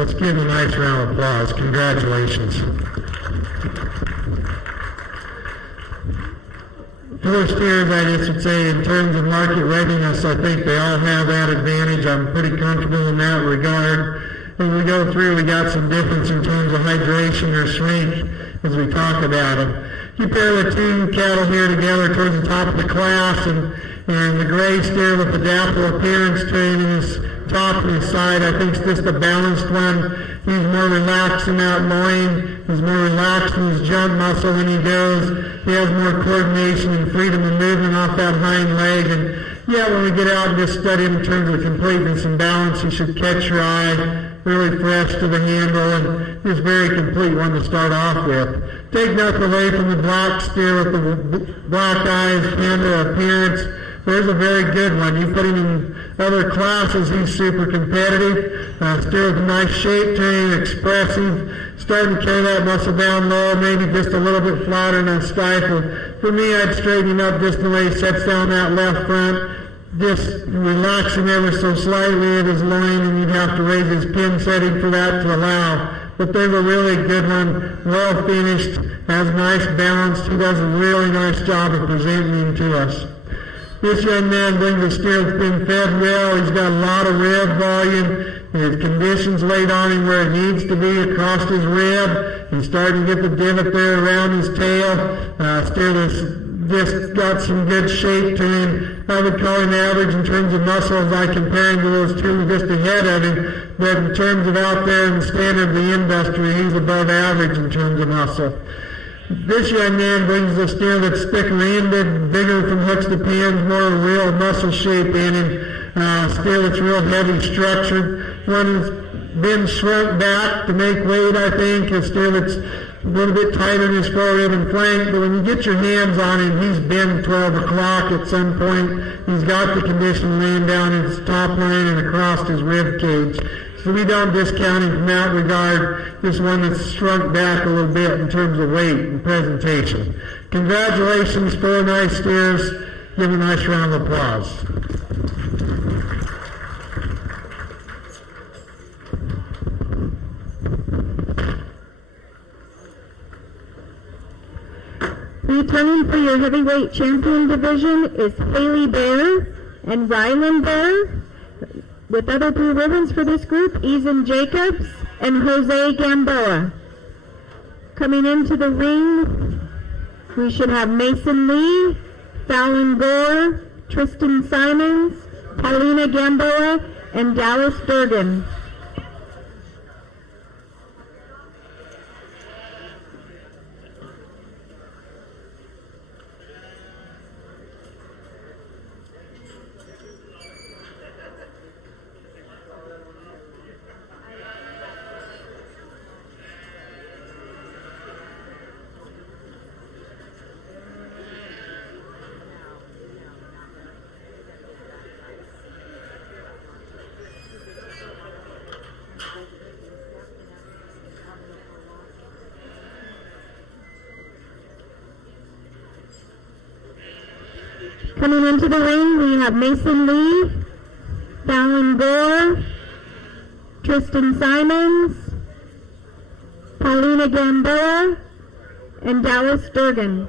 Let's give a nice round of applause. Congratulations. For steers, I just would say in terms of market readiness, I think they all have that advantage. I'm pretty comfortable in that regard. As we go through, we got some difference in terms of hydration or shrink as we talk about them. You pair the two cattle here together towards the top of the class, and the gray steer with the dapple appearance to his top and his side, I think it's just a balanced one. He's more relaxed in that loin. He's more relaxed in his jump muscle when he goes. He has more coordination and freedom of movement off that hind leg. And yeah, when we get out and just study him in terms of completeness and balance, he should catch your eye, really fresh to the handle, and just very complete one to start off with. Take nothing away from the black steer with the black eyes, panda appearance. There's a very good one. You put him in other classes, he's super competitive. Steer with a nice shape to him, expressive, starting to carry that muscle down low, maybe just a little bit flatter than a stifle. For me, I'd straighten him up just the way he sets down that left front. Just relax him ever so slightly at his loin, and you'd have to raise his pin setting for that to allow. But they're a really good one, well finished, has nice balance. He does a really nice job of presenting him to us. This young man brings a steer that's been fed well. He's got a lot of rib volume. His conditions laid on him where it needs to be across his rib. He's starting to get the divot there around his tail. Steer that's just got some good shape to him. I would call him average in terms of muscle as I compare him to those two just ahead of him. But in terms of out there in the standard of the industry, he's above average in terms of muscle. This young man brings a steer that's thicker-ended, bigger from hooks to pins, more real muscle shape in him. Steer that's real heavy structured. One that's been shrunk back to make weight, I think. A steer that's a little bit tighter in his forerib and flank, but when you get your hands on him, he's been 12 o'clock at some point. He's got the condition laying down his top line and across his rib cage. So we don't discount him from that regard. This one that's shrunk back a little bit in terms of weight and presentation. Congratulations, 4 nice steers. Give him a nice round of applause. Returning for your heavyweight champion division is Haley Bear and Ryland Bear. With other blue ribbons for this group, Eason Jacobs and Jose Gamboa. Coming into the ring, we should have Mason Lee, Fallon Gore, Tristan Simons, Paulina Gamboa, and Dallas Durgan. Coming into the ring, we have Mason Lee, Fallon Gore, Tristan Simons, Paulina Gamboa, and Dallas Durgan.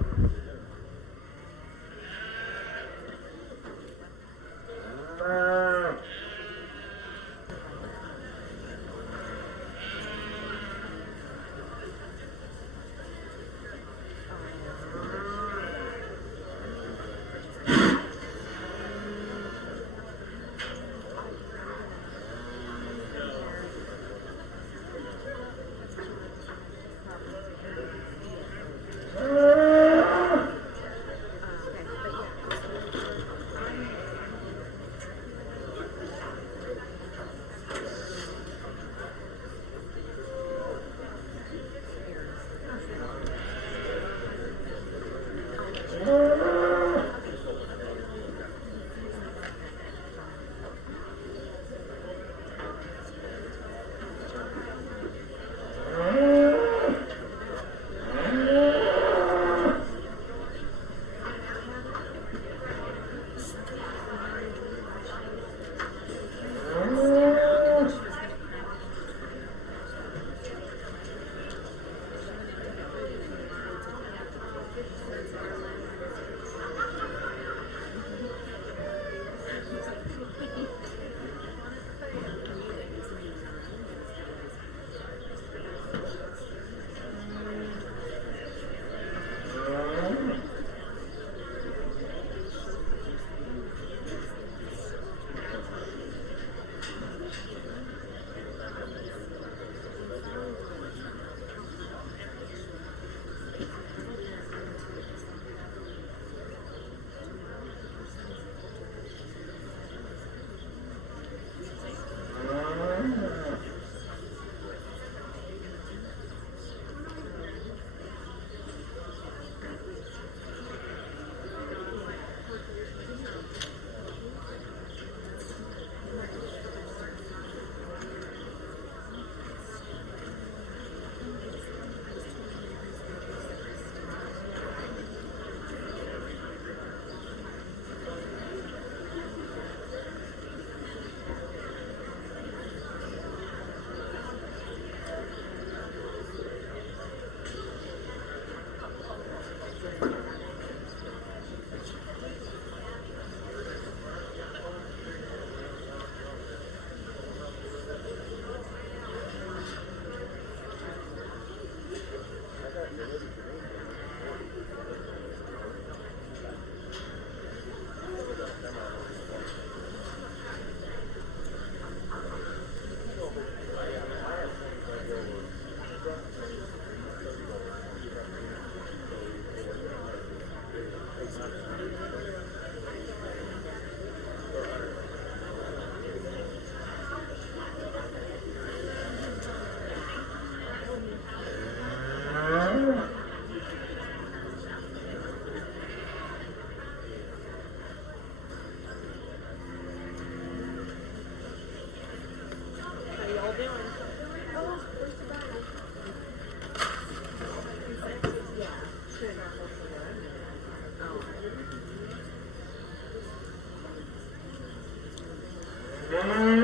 So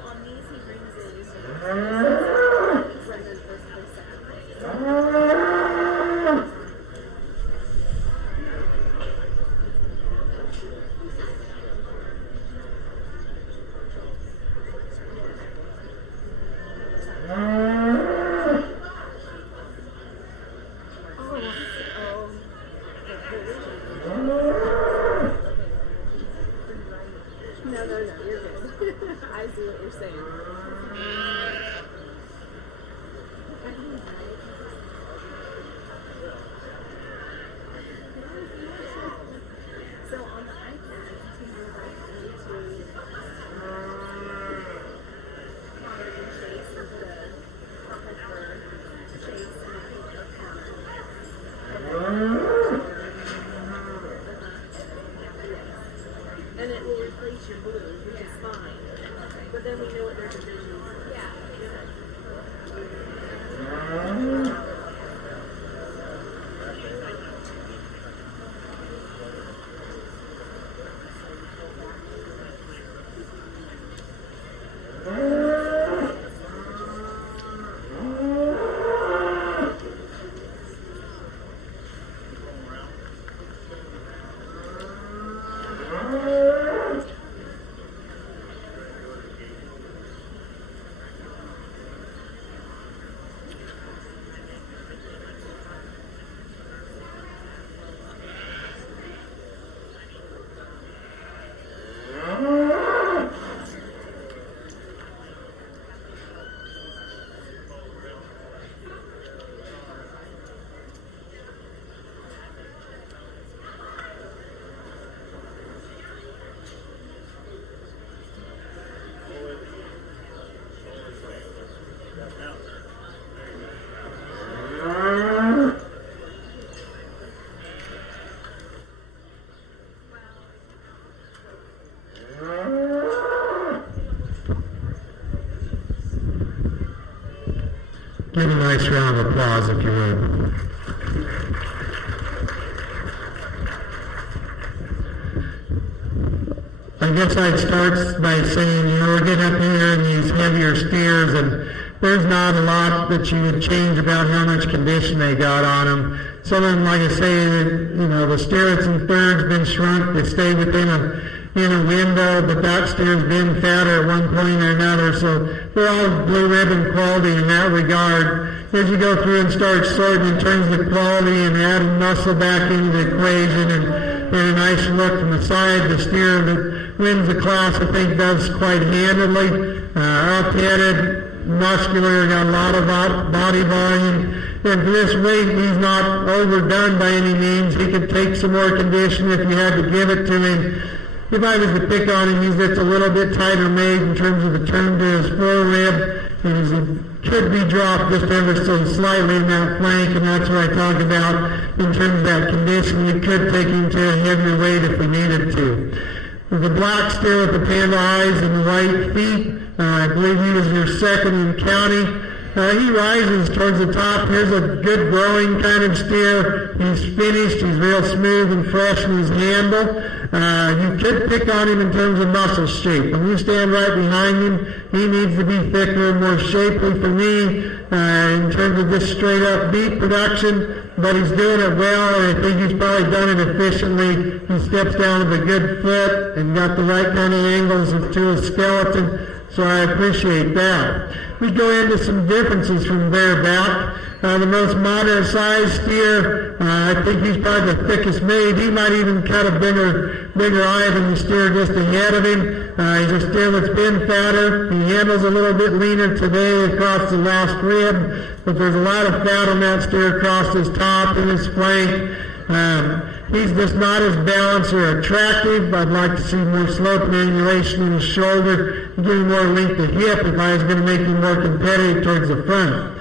on these, he brings in. No, you're good. I see what you're saying. So on the iPad, you can go directly to Connor and Chase and put a comment for Chase and a page of and it will replace your blue, which is fine. But then we know what their division is. Yeah. Give a nice round of applause if you would. I guess I'd start by saying, we're getting up here in these heavier steers, and there's not a lot that you would change about how much condition they got on them. Some of them, like I say, the steer that's in third's been shrunk to stay within a window, but that steer's been fatter at one point or another, so they're all blue ribbon quality in that regard. As you go through and start sorting in terms of quality and adding muscle back into the equation and a nice look from the side, the steer that wins the class, I think, does quite handily. Up-headed, muscular, got a lot of body volume. And for this weight, he's not overdone by any means. He could take some more condition if you had to give it to him. If I was to pick on him, he's just a little bit tighter made in terms of the turn to his forerib. He could be dropped just ever so slightly in that flank, and that's what I talked about in terms of that condition. You could take him to a heavier weight if we needed to. The black steer with the panda eyes and the white feet, I believe he was your second in county. He rises towards the top. Here's a good growing kind of steer. He's finished. He's real smooth and fresh in his handle. You could pick on him in terms of muscle shape. When you stand right behind him, he needs to be thicker and more shapely for me in terms of just straight up beat production. But he's doing it well, and I think he's probably done it efficiently. He steps down with a good foot and got the right kind of angles to his skeleton. So I appreciate that. We go into some differences from bareback. The most moderate size steer, I think he's probably the thickest made. He might even cut a bigger eye than the steer just ahead of him. He's a steer that's been fatter. He handles a little bit leaner today across the last rib, but there's a lot of fat on that steer across his top and his flank. He's just not as balanced or attractive. I'd like to see more slope and angulation in his shoulder, give him more length of hip if I was going to make him more competitive towards the front.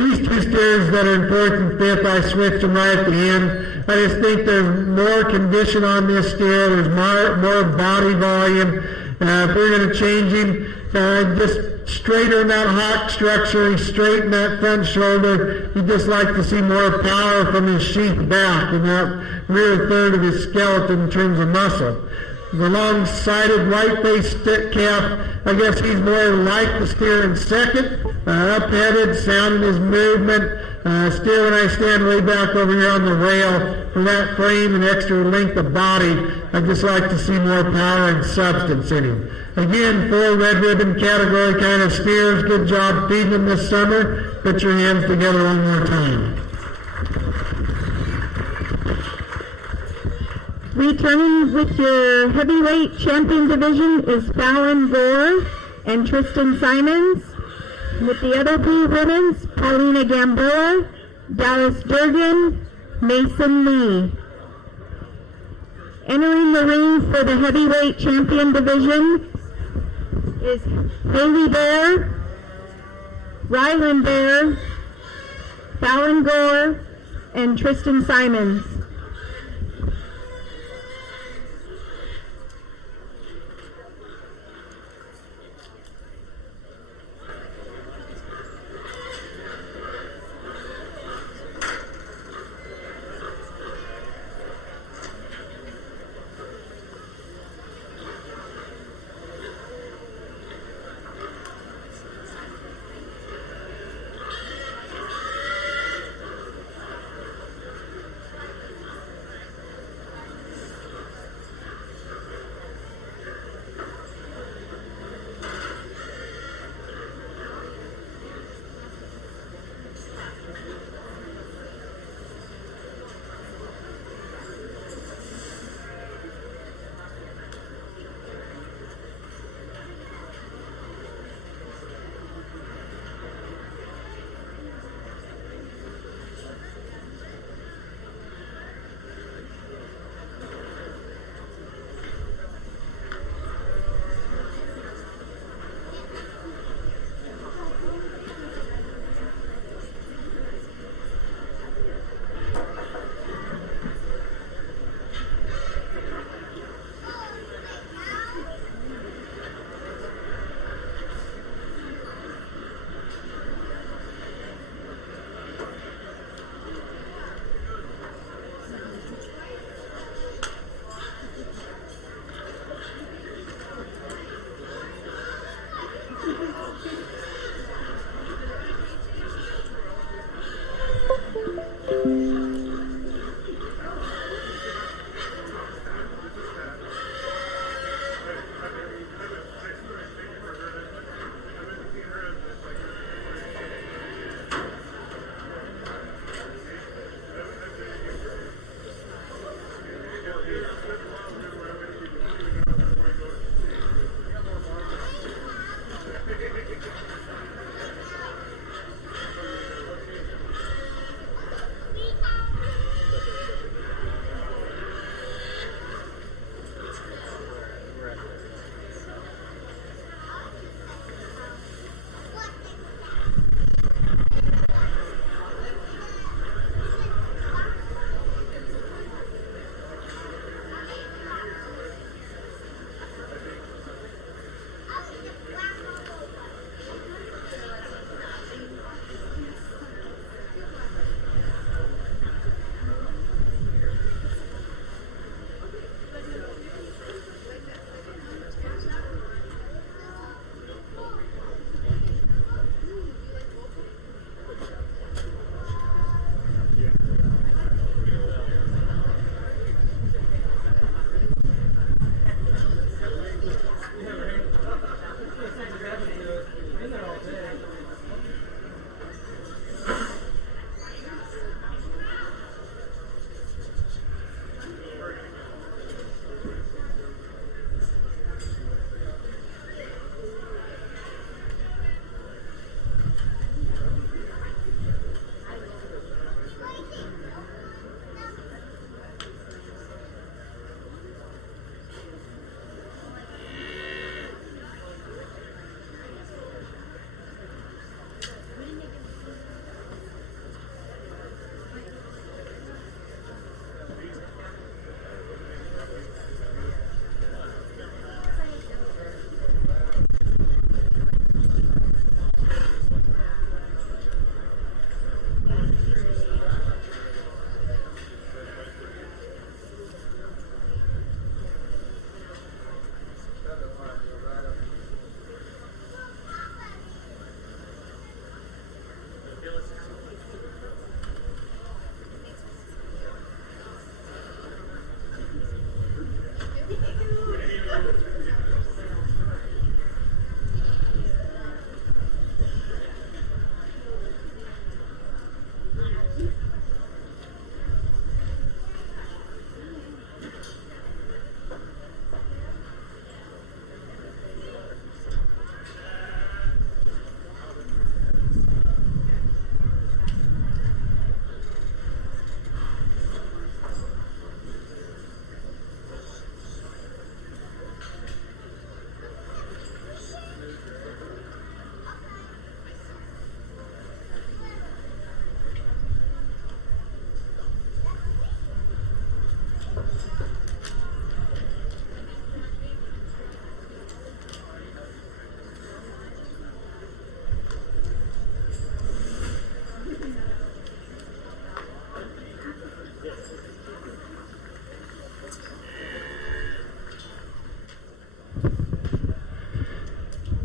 these two steers that are in fourth and fifth, I switched them right at the end. I just think there's more condition on this steer. There's more body volume. If we're going to change him, just straighten that hock structure, straighten that front shoulder. You just like to see more power from his sheath back and that rear third of his skeleton in terms of muscle. The long-sided white-faced stick calf, I guess he's more like the steer in second, up-headed, sounding his movement. Steer when I stand way back over here on the rail, for that frame and extra length of body, I just like to see more power and substance in him. Again, 4 red ribbon category kind of steers. Good job feeding them this summer. Put your hands together one more time. Returning with your heavyweight champion division is Fallon Gore and Tristan Simons. With the other blue ribbons, Paulina Gamboa, Dallas Durgan, Mason Lee. Entering the ring for the heavyweight champion division is Haley Bear, Ryland Bear, Fallon Gore, and Tristan Simons.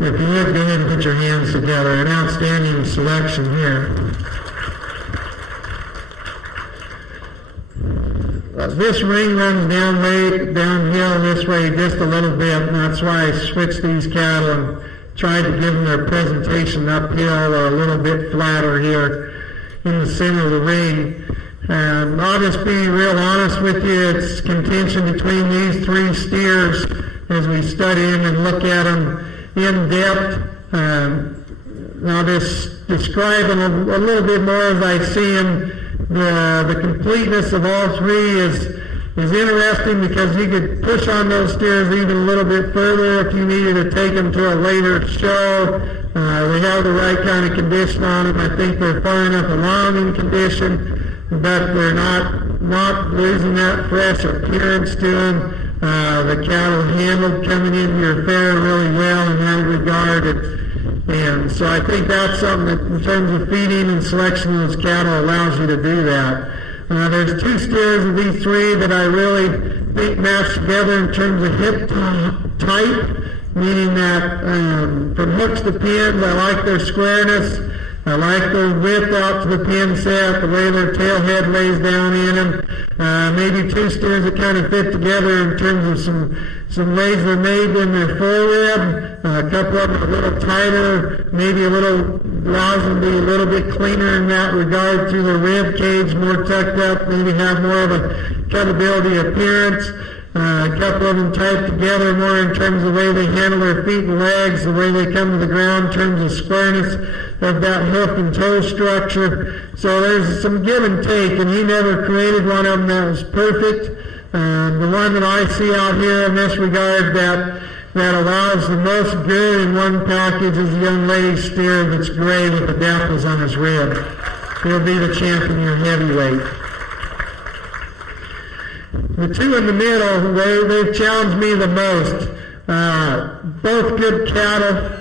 If you would, go ahead and put your hands together. An outstanding selection here. This ring runs downhill this way just a little bit, and that's why I switched these cattle and tried to give them their presentation uphill or a little bit flatter here in the center of the ring. And I'll just be real honest with you, it's contention between these three steers as we study them and look at them in depth. I'll just describe them a little bit more as I see them. The completeness of all three is interesting because you could push on those steers even a little bit further if you needed to take them to a later show. They have the right kind of condition on them. I think they're far enough along in condition, but they're not losing that fresh appearance to them. The cattle handled coming into your fair really well in that regard. And so I think that's something that in terms of feeding and selection of those cattle allows you to do that. There's two steers of these three that I really think match together in terms of hip type, meaning that from hooks to pins, I like their squareness. I like their width out to the pin set, the way their tail head lays down in them. Maybe two steers that kind of fit together in terms of some ways they're made in their forerib. A couple of them a little tighter, maybe allows them to be a little bit cleaner in that regard through the rib cage, more tucked up, maybe have more of a cutability appearance. A couple of them tied together more in terms of the way they handle their feet and legs, the way they come to the ground in terms of squareness of that hoof and toe structure. So there's some give and take, and he never created one of them that was perfect. The one that I see out here in this regard that allows the most good in one package is a young lady steer that's gray with the dapples on his rib. He'll be the champion your heavyweight. The two in the middle, they've challenged me the most. Both good cattle,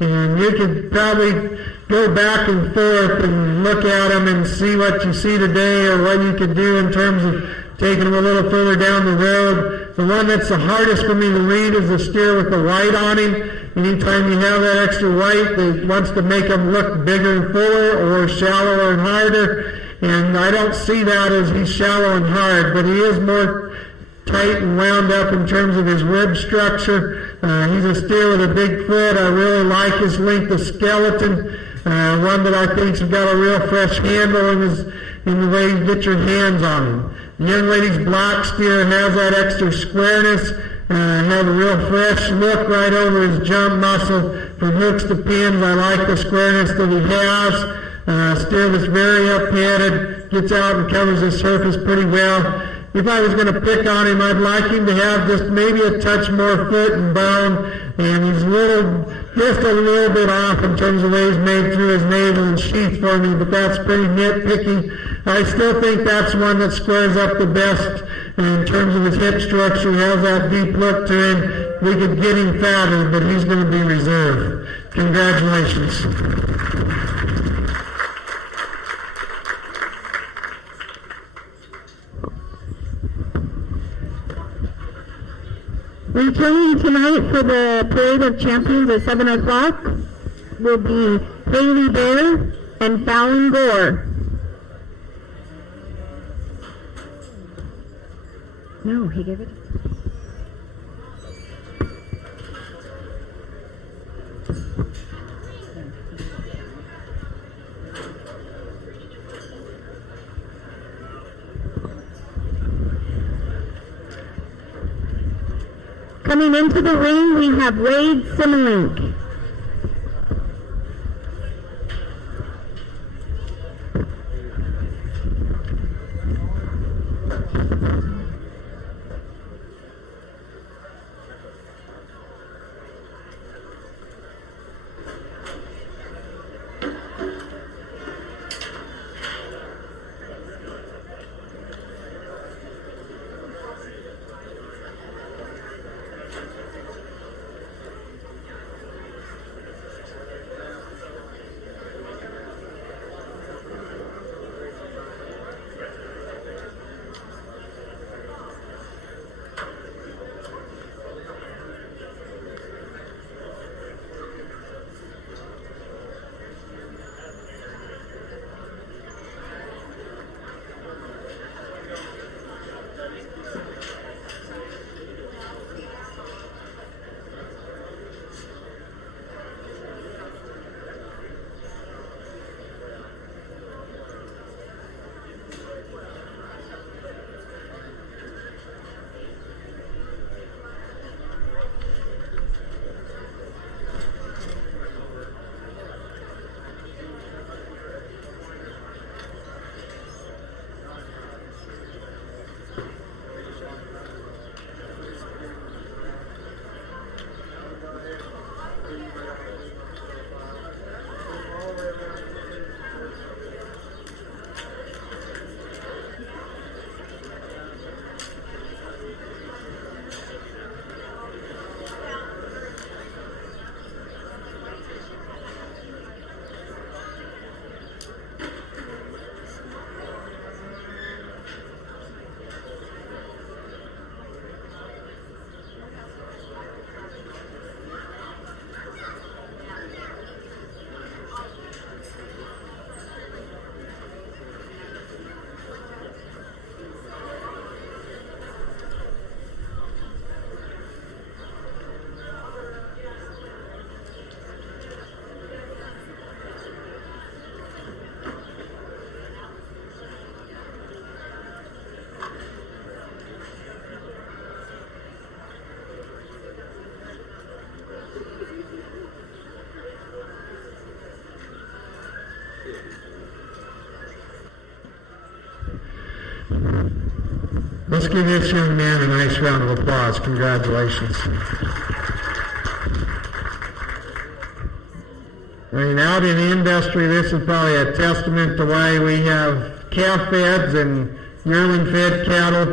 and you could probably go back and forth and look at them and see what you see today or what you could do in terms of taking them a little further down the road. The one that's the hardest for me to read is the steer with the white on him. Anytime you have that extra white, it wants to make them look bigger and fuller or shallower and harder. And I don't see that as he's shallow and hard, but he is more tight and wound up in terms of his rib structure. He's a steer with a big foot. I really like his length of skeleton. One that I think's got a real fresh handle in the way you get your hands on him. The young lady's black steer has that extra squareness, have a real fresh look right over his jump muscle from hooks to pins. I like the squareness that he has. Steer that's very up-headed, gets out and covers the surface pretty well. If I was going to pick on him, I'd like him to have just maybe a touch more foot and bone, and he's just a little bit off in terms of the way he's made through his navel and sheath for me, but that's pretty nitpicky. I still think that's one that squares up the best in terms of his hip structure. He has that deep look to him. We could get him fatter, but he's going to be reserved. Congratulations. Returning tonight for the Parade of Champions at 7 o'clock will be Haley Bear and Fallon Gore. No, he gave it. Coming into the ring, we have Wade Simmelink. Let's give this young man a nice round of applause. Congratulations. I mean, out in the industry, this is probably a testament to why we have calf feds and yearling fed cattle.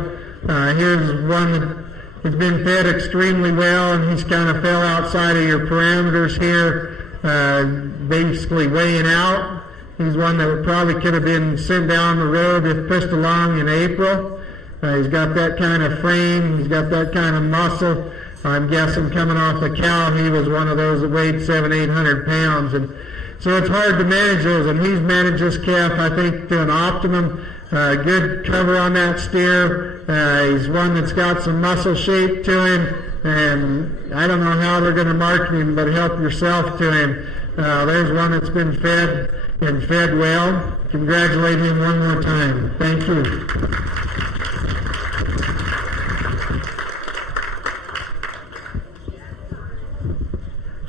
Here's one that has been fed extremely well, and he's kind of fell outside of your parameters here, basically weighing out. He's one that probably could have been sent down the road if pushed along in April. He's got that kind of frame. He's got that kind of muscle. I'm guessing coming off the cow, he was one of those that weighed 700-800 pounds. And so it's hard to manage those. And he's managed this calf, I think, to an optimum. Good cover on that steer. He's one that's got some muscle shape to him. And I don't know how they're going to market him, but help yourself to him. There's one that's been fed and fed well. Congratulate him one more time. Thank you.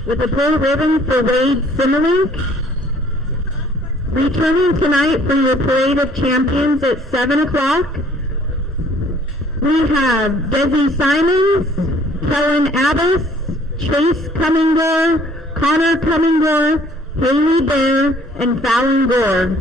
With a blue ribbon for Wade Similink. Returning tonight for your Parade of Champions at 7 o'clock, we have Desi Simons, Kellen Abbas, Chase Cummingore, Connor Cummingore, Haley Bear, and Fallon Gore.